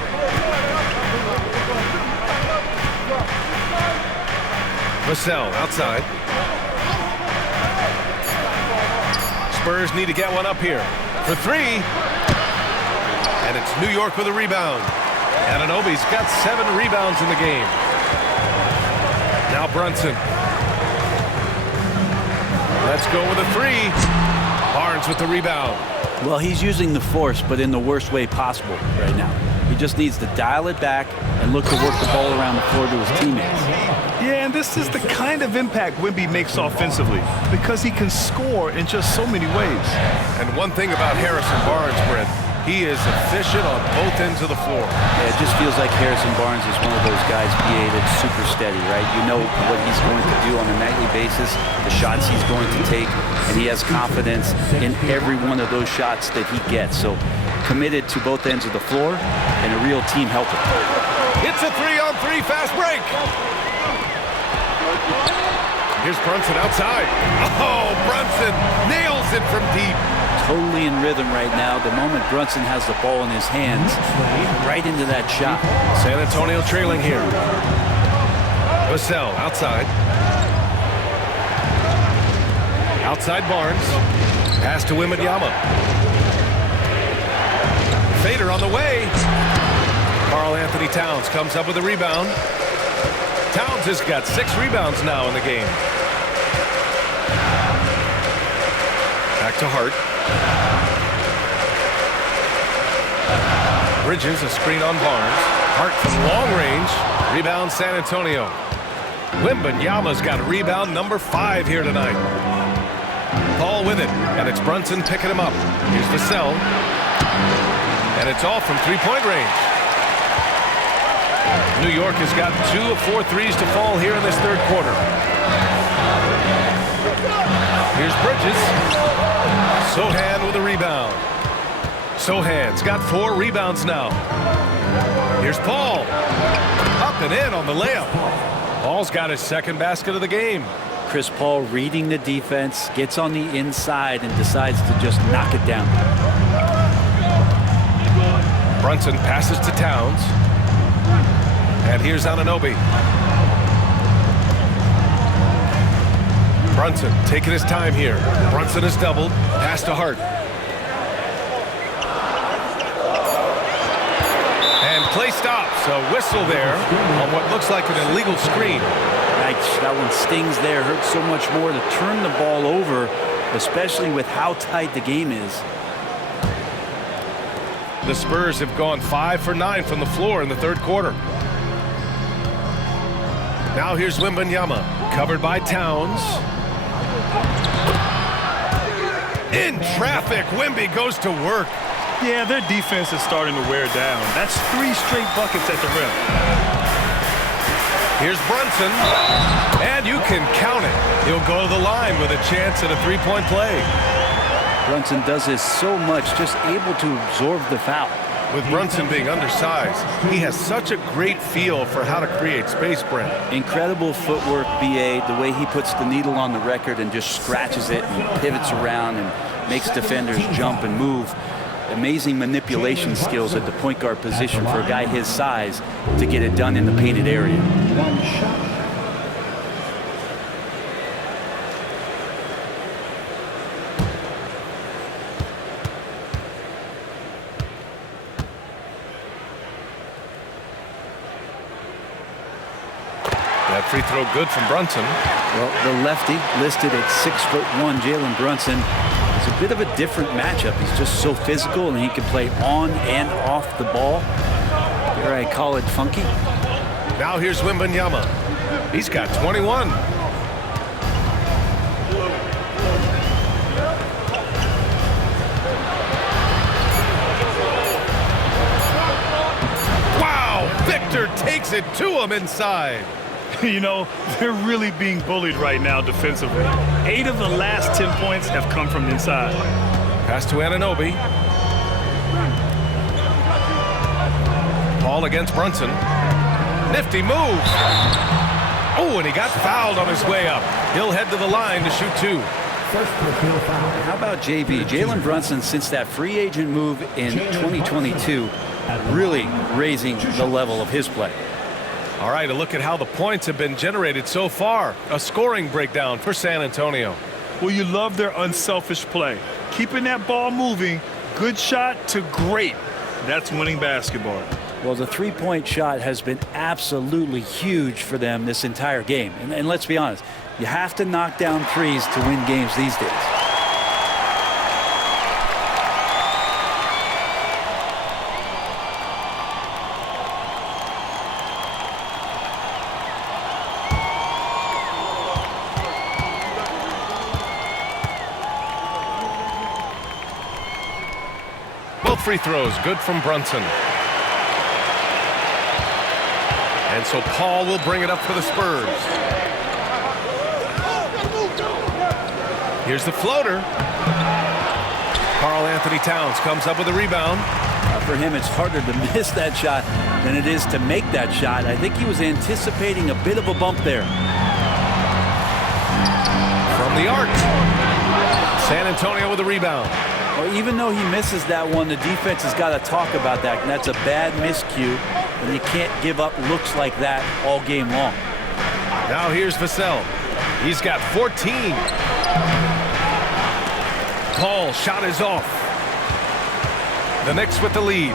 Vassell outside. Spurs need to get one up here for 3. And it's New York with a rebound. Anunoby's got 7 rebounds in the game. Now Brunson. Let's go with a 3. Barnes with the rebound. Well, he's using the force, but in the worst way possible right now. He just needs to dial it back and look to work the ball around the floor to his teammates. Yeah, and this is the kind of impact Wemby makes offensively because he can score in just so many ways. And one thing about Harrison Barnes, Brent, he is efficient on both ends of the floor. Yeah, it just feels like Harrison Barnes is one of those guys, BA, that's super steady, right? You know what he's going to do on a nightly basis, the shots he's going to take, and he has confidence in every one of those shots that he gets. So committed to both ends of the floor and a real team helper. It's a 3-on-3 fast break. Here's Brunson outside. Oh, Brunson nails it from deep. Totally in rhythm right now. The moment Brunson has the ball in his hands, right into that shot. San Antonio trailing here. Vassell outside. Outside Barnes. Pass to Wembanyama. Fader on the way. Karl Anthony Towns comes up with a rebound. Towns has got 6 rebounds now in the game. Back to Hart. Bridges, a screen on Barnes. Hart from long range. Rebound San Antonio. Wembanyama's got rebound number 5 here tonight. Paul with it, and it's Brunson picking him up. Here's Vassell. And it's off from 3-point range. New York has got 2 of 4 threes to fall here in this third quarter. Here's Bridges. Sohan with a rebound. Sohan's got 4 rebounds now. Here's Paul. Up and in on the layup. Paul's got his second basket of the game. Chris Paul reading the defense, gets on the inside and decides to just knock it down. Brunson passes to Towns. And here's Anunoby. Brunson taking his time here. Brunson is doubled. Pass to Hart. And play stops. A whistle there on what looks like an illegal screen. That one stings there. Hurts so much more to turn the ball over, especially with how tight the game is. The Spurs have gone 5 for 9 from the floor in the third quarter. Now here's Wembanyama, covered by Towns. In traffic, Wemby goes to work. Yeah, their defense is starting to wear down. That's 3 straight buckets at the rim. Here's Brunson, and you can count it. He'll go to the line with a chance at a 3-point play. Brunson does this so much, just able to absorb the foul. With Brunson being undersized, he has such a great feel for how to create space, Brent. Incredible footwork, BA, the way he puts the needle on the record and just scratches it and pivots around and makes defenders jump and move. Amazing manipulation skills at the point guard position for a guy his size to get it done in the painted area. That free throw good from Brunson. Well, the lefty listed at 6'1", Jalen Brunson. It's a bit of a different matchup. He's just so physical, and he can play on and off the ball. Here I call it funky. Now here's Wembanyama. He's got 21. Wow! Victor takes it to him inside. You know, they're really being bullied right now defensively. 8 of the last 10 points have come from inside. Pass to Anunoby. Paul against Brunson. Nifty move. Oh, and he got fouled on his way up. He'll head to the line to shoot 2. How about JB? Jalen Brunson, since that free agent move in 2022, really raising the level of his play. All right, a look at how the points have been generated so far. A scoring breakdown for San Antonio. Well, you love their unselfish play. Keeping that ball moving, good shot to great. That's winning basketball. Well, the three-point shot has been absolutely huge for them this entire game. And let's be honest, you have to knock down threes to win games these days. Both free throws good from Brunson. And so Paul will bring it up for the Spurs. Here's the floater. Karl-Anthony Towns comes up with a rebound. For him, it's harder to miss that shot than it is to make that shot. I think he was anticipating a bit of a bump there. From the arc. San Antonio with a rebound. Well, even though he misses that one, the defense has got to talk about that. And that's a bad miscue, and you can't give up looks like that all game long. Now here's Vassell. He's got 14. Paul shot is off. The Knicks with the lead.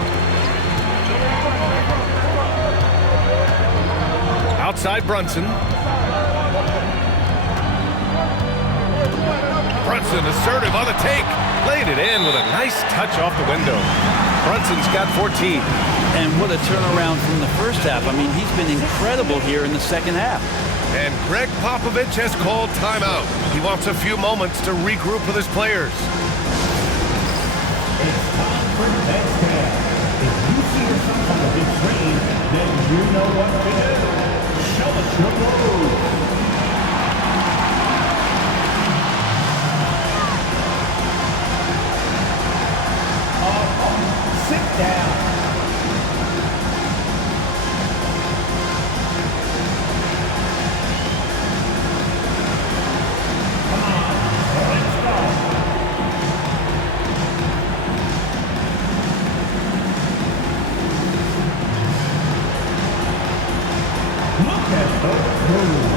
Outside Brunson. Brunson assertive on the take. Laid it in with a nice touch off the window. Brunson's got 14. And what a turnaround from the first half. I mean, he's been incredible here in the second half. And Greg Popovich has called timeout. He wants a few moments to regroup with his players. It's time for next half. If you see yourself on the big screen, then you know what to do. Show us your move. Sit down. Come on, let's go. Look at those moves.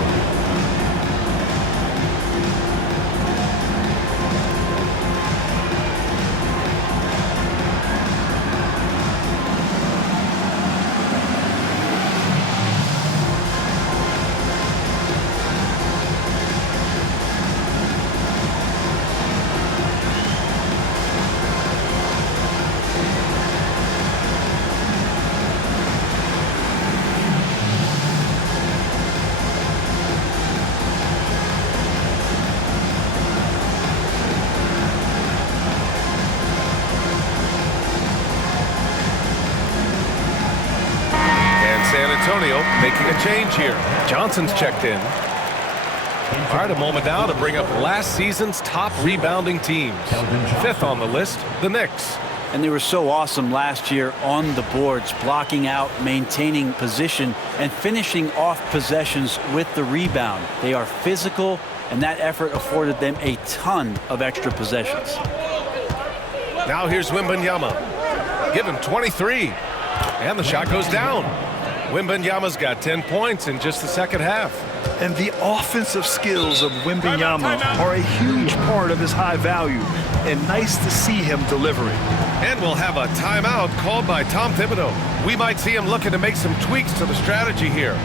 San Antonio making a change here. Johnson's checked in. All right, a moment now to bring up last season's top rebounding teams. 5th on the list, the Knicks. And they were so awesome last year on the boards, blocking out, maintaining position, and finishing off possessions with the rebound. They are physical, and that effort afforded them a ton of extra possessions. Now here's Wembanyama. Give him 23. And the shot goes down. Wembanyama's got 10 points in just the second half. And the offensive skills of Wembanyama are a huge part of his high value. And nice to see him delivering. And we'll have a timeout called by Tom Thibodeau. We might see him looking to make some tweaks to the strategy here.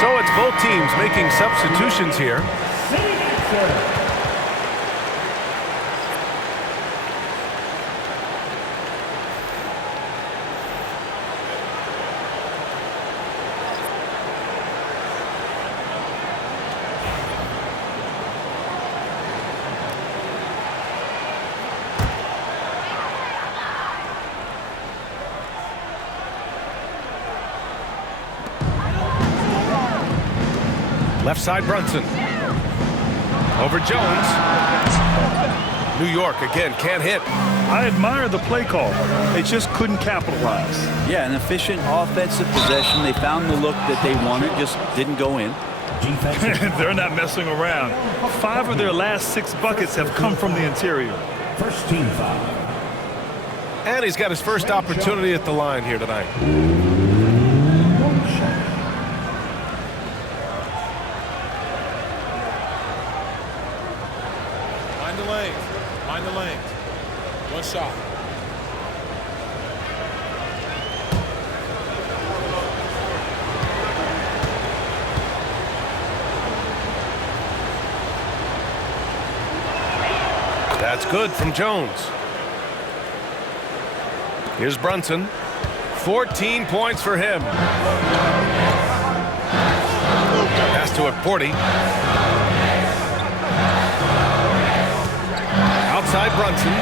So it's both teams making substitutions here. Left side Brunson. Over Jones. New York again can't hit. I admire the play call. They just couldn't capitalize. Yeah, an efficient offensive possession. They found the look that they wanted, just didn't go in. They're not messing around. 5 of their last 6 buckets have come from the interior. First team foul. And he's got his first opportunity at the line here tonight. Mind the lane. One shot. That's good from Jones. Here's Brunson. 14 points for him. Pass to a 40. Outside Brunson.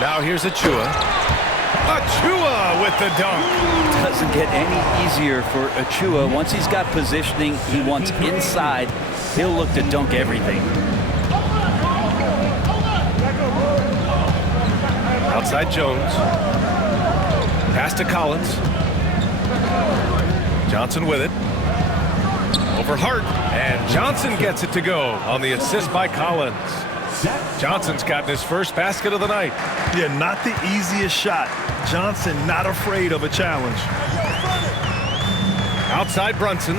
Now here's Achua. Achua with the dunk. Doesn't get any easier for Achua. Once he's got positioning, he wants inside. He'll look to dunk everything. Outside Jones. Pass to Collins. Johnson with it. Over Hart. And Johnson gets it to go on the assist by Collins. Johnson's gotten his first basket of the night. Yeah, not the easiest shot. Johnson not afraid of a challenge. Outside Brunson.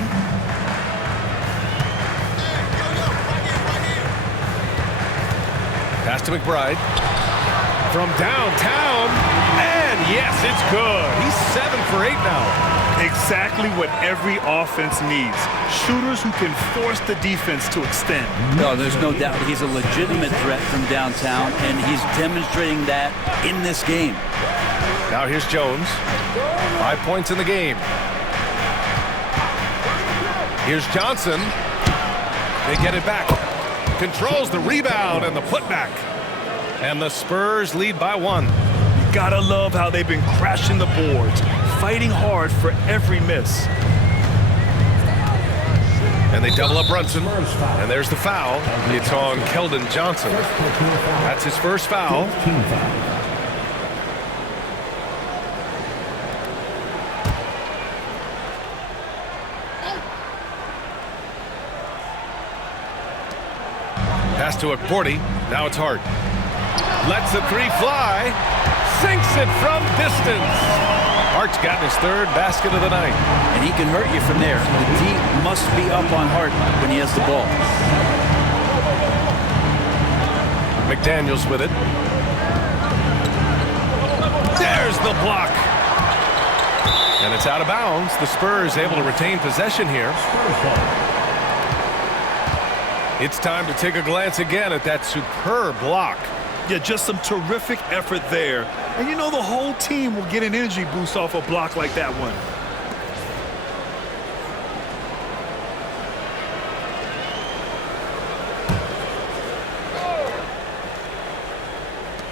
Pass to McBride. From downtown. And yes, It's good. He's 7 for 8 now. Exactly what every offense needs. Shooters who can force the defense to extend. No, there's no doubt he's a legitimate threat from downtown, and he's demonstrating that in this game. Now here's Jones. 5 points in the game. Here's Johnson. They get it back. Controls the rebound and the putback. And the Spurs lead by 1. Gotta love how they've been crashing the boards, fighting hard for every miss. And they double up Brunson. And there's the foul. It's on Keldon Johnson. That's his first foul. Pass to Porty. Now it's Hart. Lets the 3 fly. Sinks it from distance. Hart's gotten his 3rd basket of the night. And he can hurt you from there. The D must be up on Hart when he has the ball. McDaniels with it. There's the block. And it's out of bounds. The Spurs able to retain possession here. It's time to take a glance again at that superb block. Yeah, just some terrific effort there. And you know the whole team will get an energy boost off a block like that one.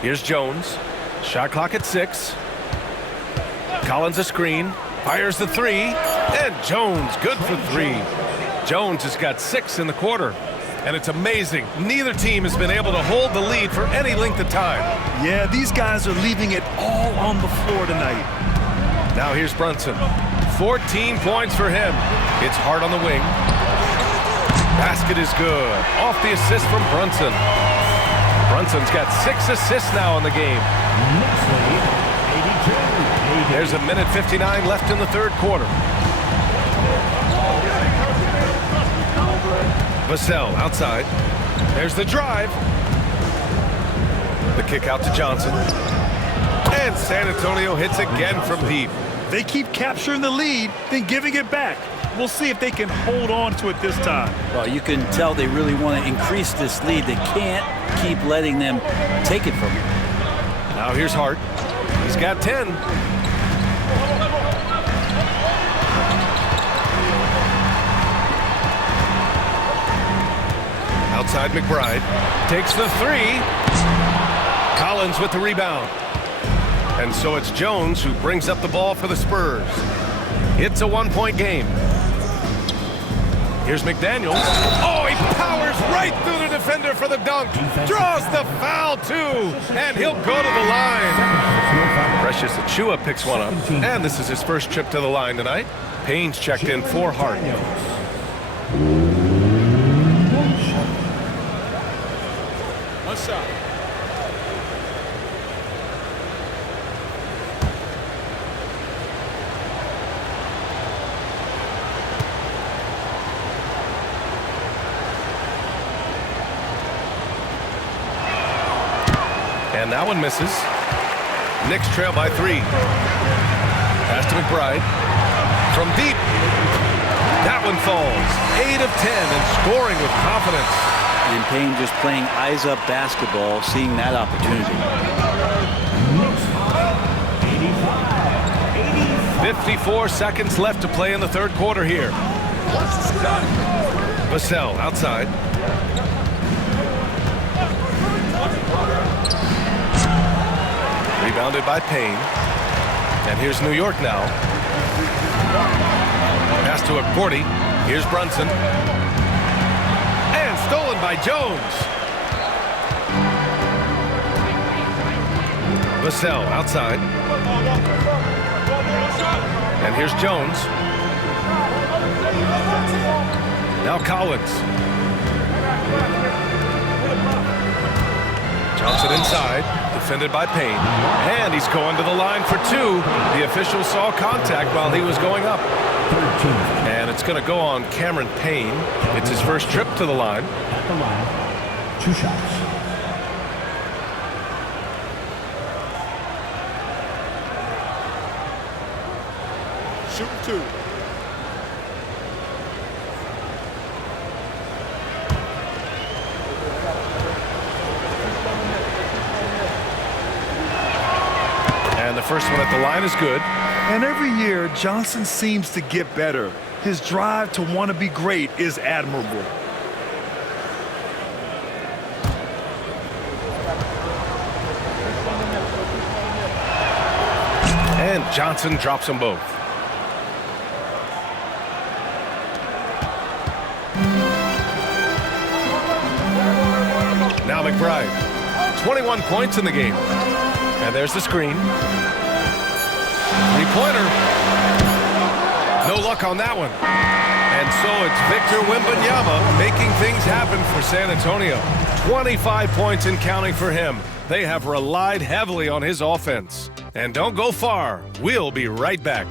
Here's Jones. Shot clock at 6. Collins a screen. Fires the 3. And Jones good for 3. Jones has got 6 in the quarter. And it's amazing. Neither team has been able to hold the lead for any length of time. Yeah, these guys are leaving it all on the floor tonight. Now here's Brunson. 14 points for him. It's Hart on the wing. Basket is good. Off the assist from Brunson. Brunson's got 6 assists now in the game. There's a minute 59 left in the 3rd quarter. Vassell outside. There's the drive. The kick out to Johnson. And San Antonio hits again from deep. They keep capturing the lead, then giving it back. We'll see if they can hold on to it this time. Well, you can tell they really want to increase this lead. They can't keep letting them take it from them. Now here's Hart. He's got 10. Outside McBride. Takes the 3. Collins with the rebound. And so it's Jones who brings up the ball for the Spurs. It's a 1-point game. Here's McDaniels. Oh, he powers right through the defender for the dunk. Draws the foul, too. And he'll go to the line. Precious Achiuwa picks one up. And this is his first trip to the line tonight. Payne's checked in for Hart. One shot. And that one misses. Knicks trail by 3. Pass to McBride. From deep. That one falls. 8 of 10 and scoring with confidence. And Payne just playing eyes-up basketball, seeing that opportunity. 54 seconds left to play in the 3rd quarter here. Vassell outside. Rebounded by Payne. And here's New York now. Pass to Porty. Here's Brunson. And stolen by Jones. Vassell outside. And here's Jones. Now Collins. Johnson inside. Defended by Payne. And he's going to the line for 2. The official saw contact while he was going up. And it's going to go on Cameron Payne. It's his first trip to the line. At the line, 2 shots. shooting 2. And the first one at the line is good. And every year, Johnson seems to get better. His drive to want to be great is admirable. And Johnson drops them both. Now McBride. 21 points in the game. And there's the screen. Three-pointer. No luck on that one. And so it's Victor Wembanyama making things happen for San Antonio. 25 points and counting for him. They have relied heavily on his offense. And don't go far. We'll be right back.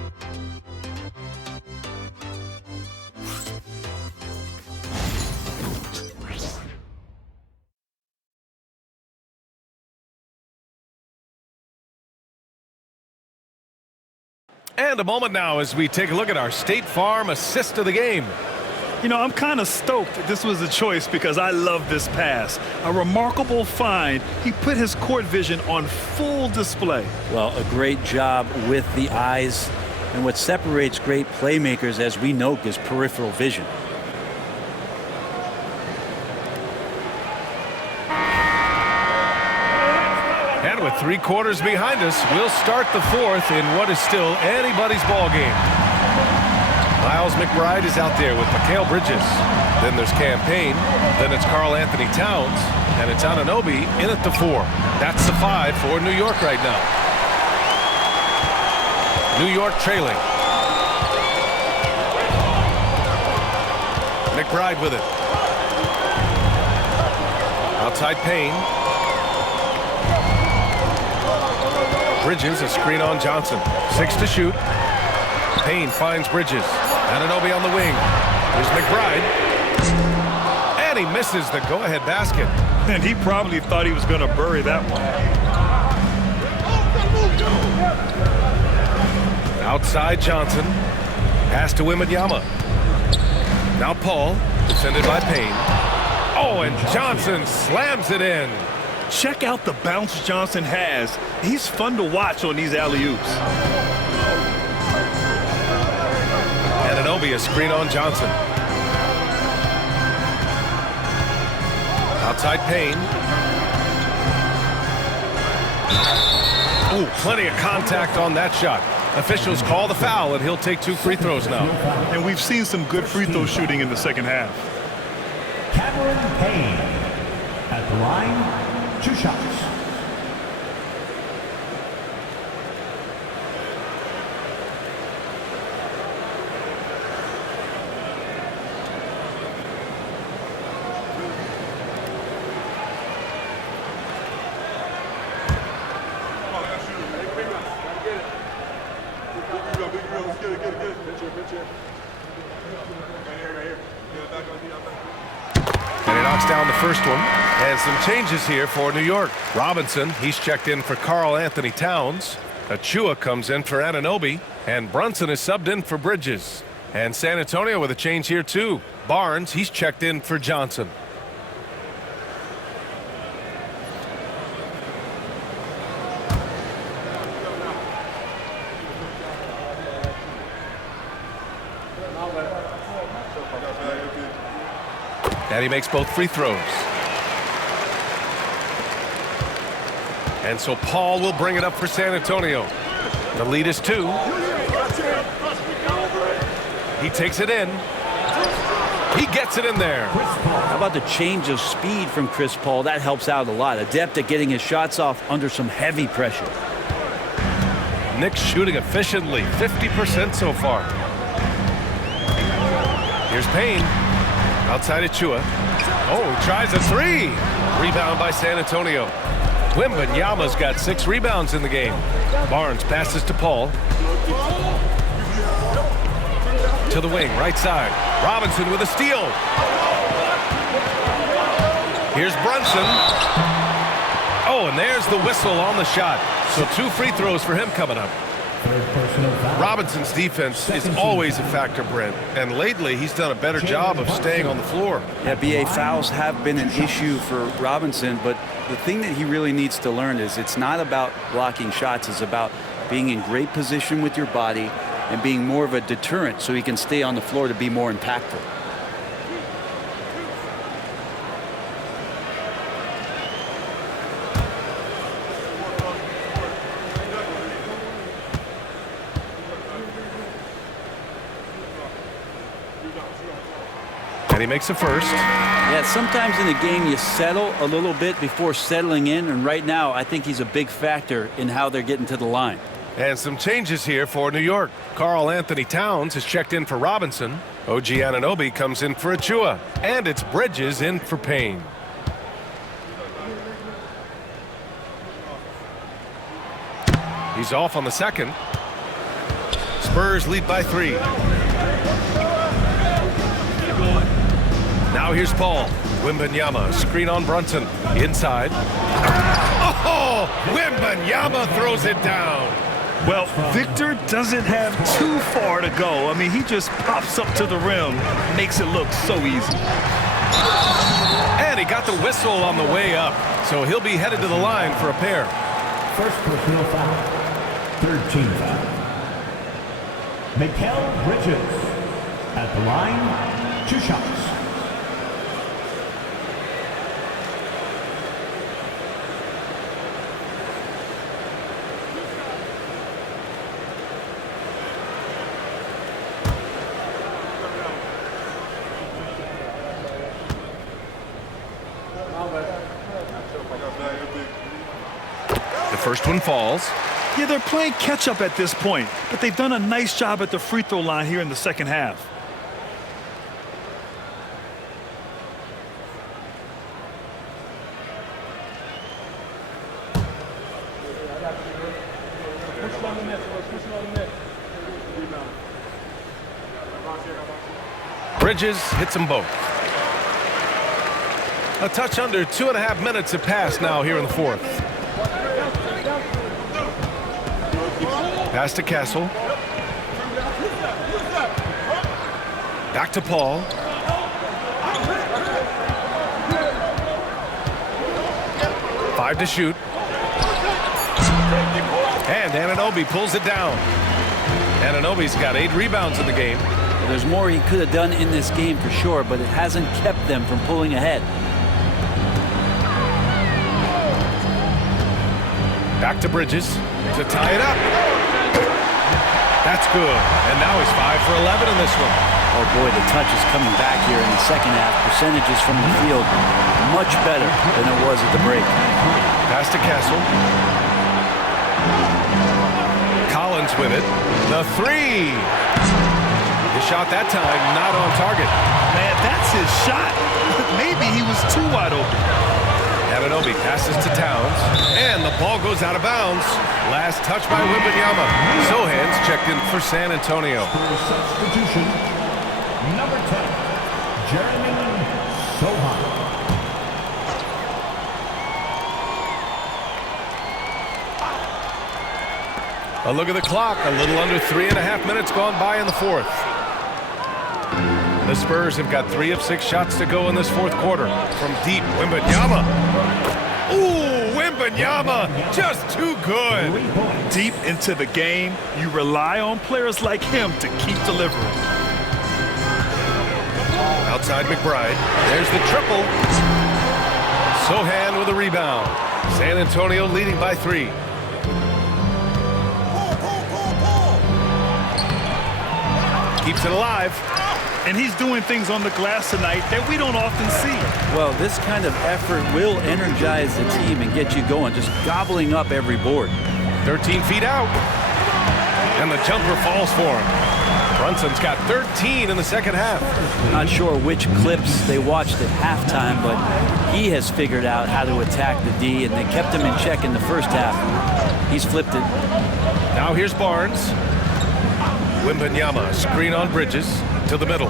And a moment now as we take a look at our State Farm assist of the game. You know, I'm kind of stoked that this was a choice because I love this pass. A remarkable find. He put his court vision on full display. Well, a great job with the eyes. And what separates great playmakers, as we know, is peripheral vision. And with 3 quarters behind us, we'll start the 4th in what is still anybody's ball game. Miles McBride is out there with Mikal Bridges. Then there's Campaign. Then it's Karl Anthony Towns. And it's Anunoby in at the 4. That's the 5 for New York right now. New York trailing. McBride with it. Outside Payne. Bridges, a screen on Johnson. 6 to shoot. Payne finds Bridges. Anunoby on the wing. Here's McBride. And he misses the go-ahead basket. And he probably thought he was going to bury that one. Outside Johnson. Pass to Wembanyama. Now Paul, defended by Payne. Oh, and Johnson slams it in. Check out the bounce Johnson has. He's fun to watch on these alley-oops. Anunoby, a screen on Johnson. Outside Payne. Ooh, plenty of contact on that shot. Officials call the foul, and he'll take 2 free throws now. And we've seen some good free throw shooting in the second half. Cameron Payne at the line. 2 shots. And he knocks down the first one. And some changes here for New York. Robinson, he's checked in for Karl Anthony Towns. Achua comes in for Anunoby. And Brunson is subbed in for Bridges. And San Antonio with a change here too. Barnes, he's checked in for Johnson. And he makes both free throws. And so Paul will bring it up for San Antonio. The lead is 2. He takes it in. He gets it in there. How about the change of speed from Chris Paul? That helps out a lot. Adept at getting his shots off under some heavy pressure. Knicks shooting efficiently, 50% so far. Here's Payne. Outside Achua. Oh, he tries a 3. Rebound by San Antonio. Wembanyama's got 6 rebounds in the game. Barnes passes to Paul. To the wing, right side. Robinson with a steal. Here's Brunson. Oh, and there's the whistle on the shot. So 2 free throws for him coming up. Robinson's defense is always a factor, Brent, and lately he's done a better job of staying on the floor. Yeah, BA, fouls have been an issue for Robinson, but the thing that he really needs to learn is it's not about blocking shots, it's about being in great position with your body and being more of a deterrent so he can stay on the floor to be more impactful. And he makes a first. Yeah, sometimes in the game you settle a little bit before settling in, and right now I think he's a big factor in how they're getting to the line. And some changes here for New York. Karl Anthony Towns has checked in for Robinson. OG Anunoby comes in for Achua. And it's Bridges in for Payne. He's off on the second. Spurs lead by 3. Now here's Paul. Wembanyama, screen on Brunson. Inside. Oh! Wembanyama throws it down. Well, Victor doesn't have too far to go. I mean, he just pops up to the rim, makes it look so easy. And he got the whistle on the way up, so he'll be headed to the line for a pair. First personal foul. Third team foul. Mikal Bridges at the line, 2 shots. The first one falls. Yeah, they're playing catch-up at this point, but they've done a nice job at the free throw line here in the second half. Bridges hits them both. A touch under 2.5 minutes have passed now here in the fourth. Pass to Castle. Back to Paul. Five to shoot. And Anunoby pulls it down. Anunoby's got 8 rebounds in the game. Well, there's more he could have done in this game for sure, but it hasn't kept them from pulling ahead. Back to Bridges to tie it up. That's good. And now he's 5 for 11 in this one. Oh boy, the touch is coming back here in the second half. Percentages from the field much better than it was at the break. Pass to Castle. Collins with it. The 3. The shot that time not on target. Man, that's his shot. Maybe he was too wide open. Anunoby passes to Towns, and the ball goes out of bounds. Last touch by Wembanyama. Sohan's checked in for San Antonio. Substitution, number 10, Jeremy Sohan. A look at the clock. A little under 3.5 minutes gone by in the fourth. The Spurs have got 3 of 6 shots to go in this fourth quarter. From deep, Wembanyama. Ooh, Wembanyama, just too good. Deep into the game, you rely on players like him to keep delivering. Outside McBride, there's the triple. Sohan with a rebound. San Antonio leading by 3. Keeps it alive. And he's doing things on the glass tonight that we don't often see. Well, this kind of effort will energize the team and get you going, just gobbling up every board. 13 feet out. And the jumper falls for him. Brunson's got 13 in the second half. Not sure which clips they watched at halftime, but he has figured out how to attack the D, and they kept him in check in the first half. He's flipped it. Now here's Barnes. Wembanyama, screen on Bridges to the middle.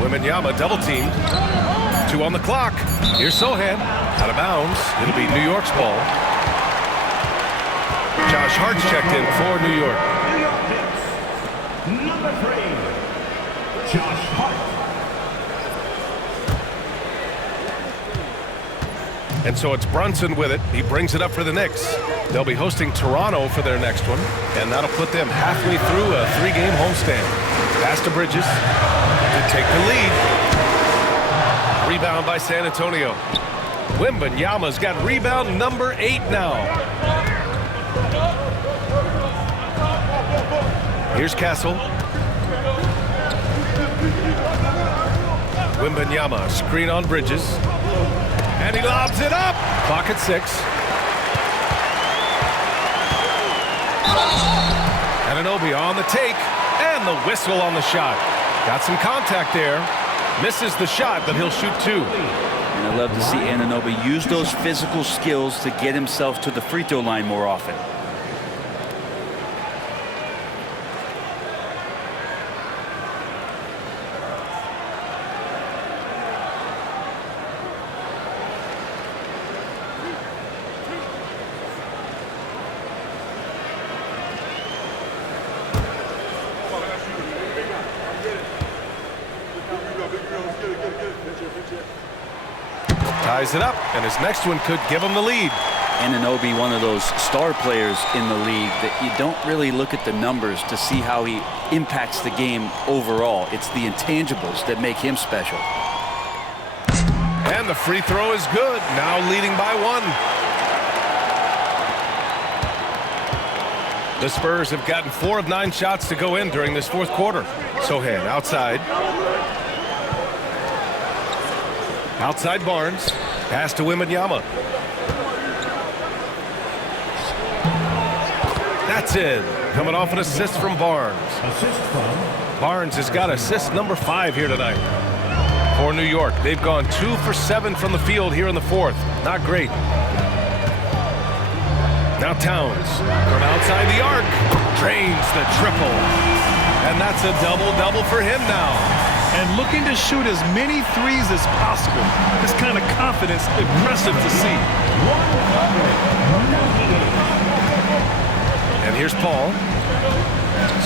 Wembanyama double teamed. 2 on the clock. Here's Sohan. Out of bounds. It'll be New York's ball. Josh Hart's checked in for New York. New York Knicks, number 3, Josh Hart. And so it's Brunson with it. He brings it up for the Knicks. They'll be hosting Toronto for their next one, and that'll put them halfway through a 3-game homestand. Pass to Bridges to take the lead. Rebound by San Antonio. Wembanyama's got rebound number 8 now. Here's Castle. Wembanyama, screen on Bridges. And he lobs it up. Clock at 6. Anunoby on the take. And the whistle on the shot. Got some contact there. Misses the shot, but he'll shoot 2. And I love to see Anunoby use those physical skills to get himself to the free throw line more often. Ties it up, and his next one could give him the lead. Anunoby, one of those star players in the league that you don't really look at the numbers to see how he impacts the game overall. It's the intangibles that make him special. And the free throw is good. Now leading by 1. The Spurs have gotten 4 of 9 shots to go in during this 4th quarter. Sohan outside. Outside Barnes. Pass to Wembanyama. That's in. Coming off an assist from Barnes. Barnes has got assist number 5 here tonight for New York. They've gone 2 for 7 from the field here in the 4th. Not great. Now Towns from outside the arc. Drains the triple. And that's a double-double for him now. And looking to shoot as many threes as possible. This kind of confidence, impressive to see. And here's Paul.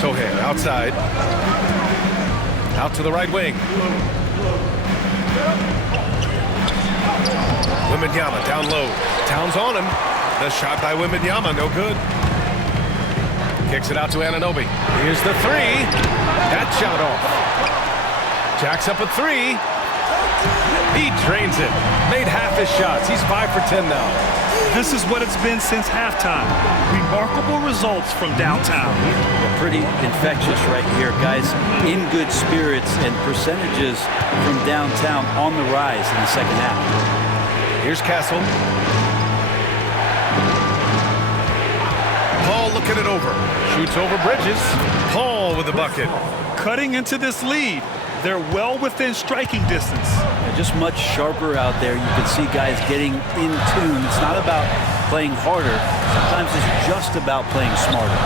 Sohan outside. Out to the right wing. Wembanyama down low. Towns on him. The shot by Wembanyama, no good. Kicks it out to Anunoby. Here's the 3. That shot off. Jacks up a 3. He drains it. Made half his shots. He's 5 for 10 now. This is what it's been since halftime. Remarkable results from downtown. Pretty infectious right here, guys. In good spirits and percentages from downtown on the rise in the second half. Here's Castle. Paul looking it over. Shoots over Bridges. Paul with the bucket. Cutting into this lead. They're well within striking distance. They're just much sharper out there. You can see guys getting in tune. It's not about playing harder. Sometimes it's just about playing smarter.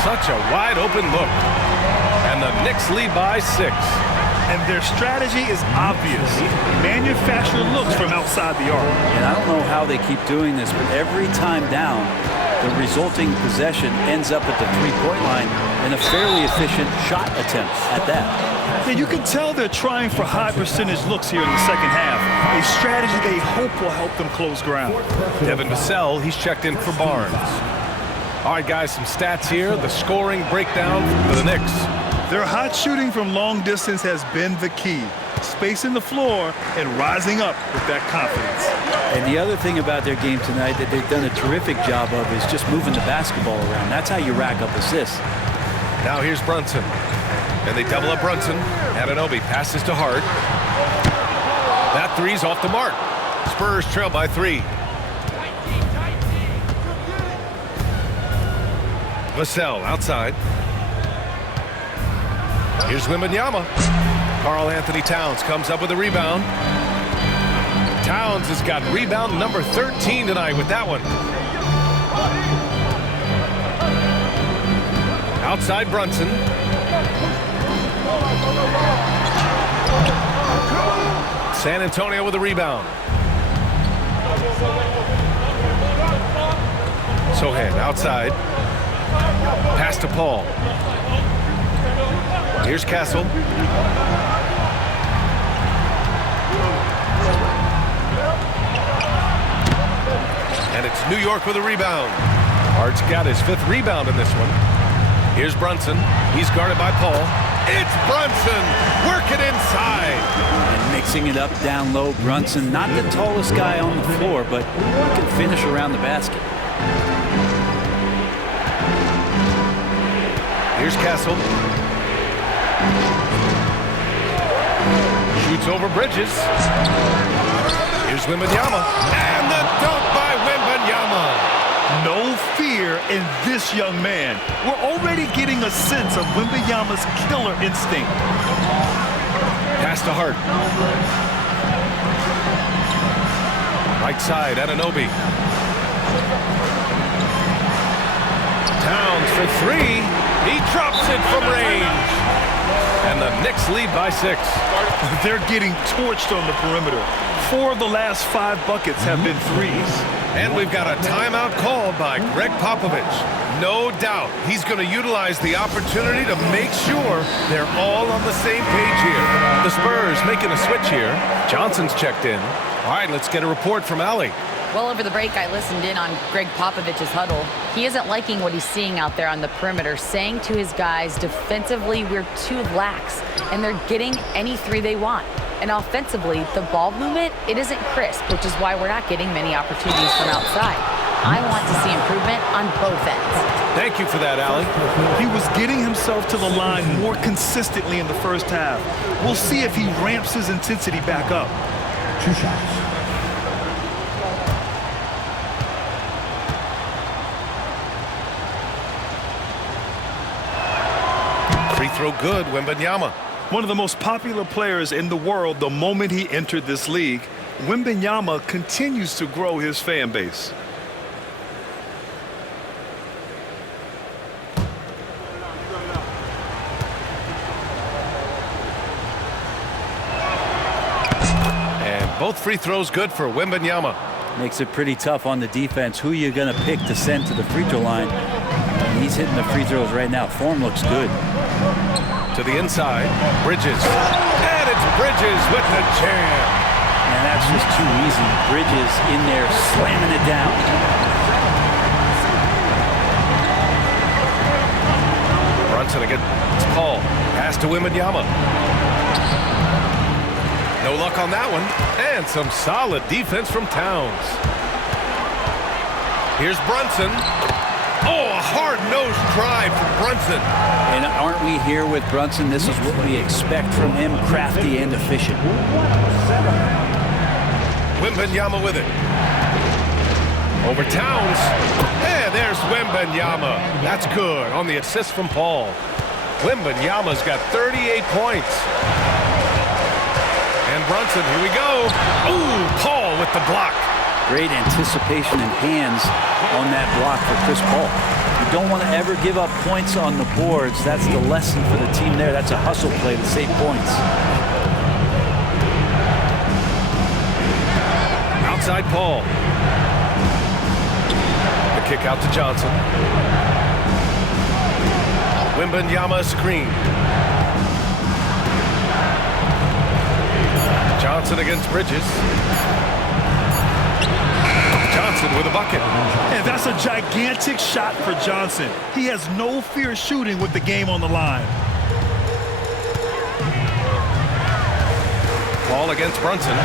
Such a wide open look. And the Knicks lead by 6. And their strategy is obvious. Manufacture looks from outside the arc. And I don't know how they keep doing this, but every time down, the resulting possession ends up at the three-point line and a fairly efficient shot attempt at that. And you can tell they're trying for high percentage looks here in the second half. A strategy they hope will help them close ground. Devin Vassell, he's checked in for Barnes. All right, guys, some stats here. The scoring breakdown for the Knicks. Their hot shooting from long distance has been the key. Spacing the floor and rising up with that confidence. And the other thing about their game tonight that they've done a terrific job of is just moving the basketball around. That's how you rack up assists. Now here's Brunson. And they double up Brunson. Anunoby passes to Hart. That 3's off the mark. Spurs trail by 3. Vassell outside. Here's Wembanyama. Karl Anthony Towns comes up with a rebound. Towns has got rebound number 13 tonight with that one. Outside Brunson. San Antonio with a rebound. Sohan outside. Pass to Paul. Here's Castle. And it's New York with a rebound. Hart's got his 5th rebound in this one. Here's Brunson. He's guarded by Paul. It's Brunson working inside. And mixing it up down low. Brunson, not the tallest guy on the floor, but he can finish around the basket. Here's Castle. Shoots over Bridges. Here's Wembanyama. And the dunk by Wembanyama. No fear in this young man. We're already getting a sense of Wembanyama's killer instinct. Pass to Hart. Right side, Anunoby. Towns for 3. He drops it from range. And the Knicks lead by 6. They're getting torched on the perimeter. 4 of the last 5 buckets have been threes. And we've got a timeout called by Greg Popovich. No doubt he's going to utilize the opportunity to make sure they're all on the same page here. The Spurs making a switch here. Johnson's checked in. All right, let's get a report from Allie. Well, over the break, I listened in on Greg Popovich's huddle. He isn't liking what he's seeing out there on the perimeter, saying to his guys, defensively, we're too lax, and they're getting any 3 they want. And offensively, the ball movement, it isn't crisp, which is why we're not getting many opportunities from outside. I want to see improvement on both ends. Thank you for that, Allie. He was getting himself to the line more consistently in the first half. We'll see if he ramps his intensity back up. 2 shots. Free throw good, Wembanyama. One of the most popular players in the world the moment he entered this league, Wembanyama continues to grow his fan base. And both free throws good for Wembanyama. Makes it pretty tough on the defense. Who you going to pick to send to the free throw line? And he's hitting the free throws right now. Form looks good. To the inside, Bridges. And it's Bridges with the jam. And that's just too easy. Bridges in there slamming it down. Brunson against Paul. Pass to Wembanyama. No luck on that one. And some solid defense from Towns. Here's Brunson. Oh, a hard-nosed drive from Brunson. And aren't we here with Brunson? This is what we expect from him, crafty and efficient. Wembanyama with it. Over Towns. And there's Wembanyama. That's good on the assist from Paul. Wembanyama's got 38 points. And Brunson, here we go. Ooh, Paul with the block. Great anticipation and hands on that block for Chris Paul. You don't want to ever give up points on the boards. That's the lesson for the team there. That's a hustle play to save points. Outside Paul. The kick out to Johnson. Wembanyama screen. Johnson against Bridges. Johnson with a bucket. And that's a gigantic shot for Johnson. He has no fear shooting with the game on the line. Paul against Brunson.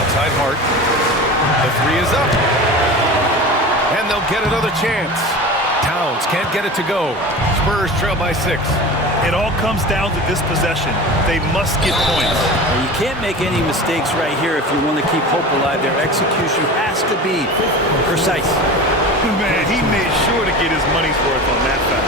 Outside Hart. The 3 is up. And they'll get another chance. Towns can't get it to go. Spurs trail by 6. It all comes down to this possession. They must get points. Well, you can't make any mistakes right here if you want to keep hope alive. Their execution has to be precise. Man, he made sure to get his money's worth on that foul.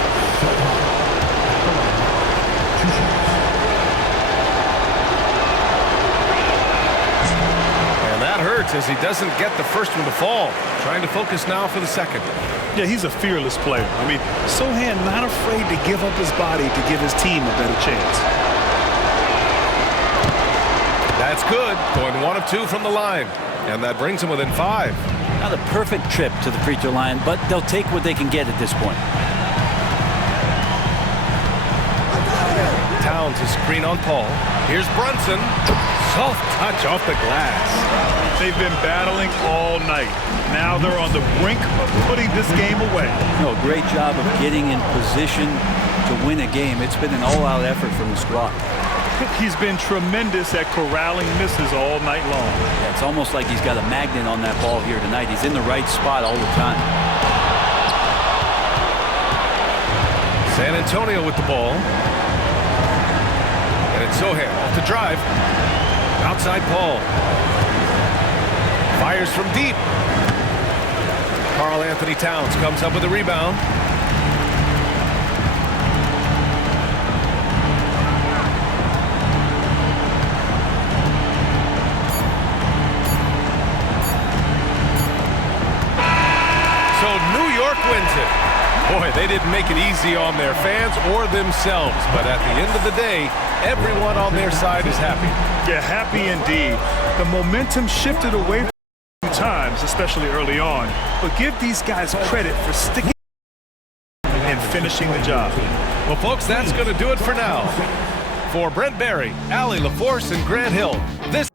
And that hurts as he doesn't get the first one to fall. Trying to focus now for the second. Yeah, he's a fearless player. I mean, Sohan not afraid to give up his body to give his team a better chance. That's good. Going 1 of 2 from the line. And that brings them within 5. Not a perfect trip to the free throw line, but they'll take what they can get at this point. Towns is screen on Paul. Here's Brunson. Soft touch off the glass. They've been battling all night. Now they're on the brink of putting this game away. No, great job of getting in position to win a game. It's been an all-out effort from the squad. He's been tremendous at corralling misses all night long. Yeah, it's almost like he's got a magnet on that ball here tonight. He's in the right spot all the time. San Antonio with the ball. And it's Sohan off the drive. Outside Paul. Fires from deep. Karl Anthony Towns comes up with a rebound. So New York wins it. Boy, they didn't make it easy on their fans or themselves, but at the end of the day, everyone on their side is happy. Yeah, happy indeed. The momentum shifted away from times, especially early on, but give these guys credit for sticking and finishing the job. Well, folks, that's going to do it for now. For Brent Barry, Allie LaForce, and Grant Hill, this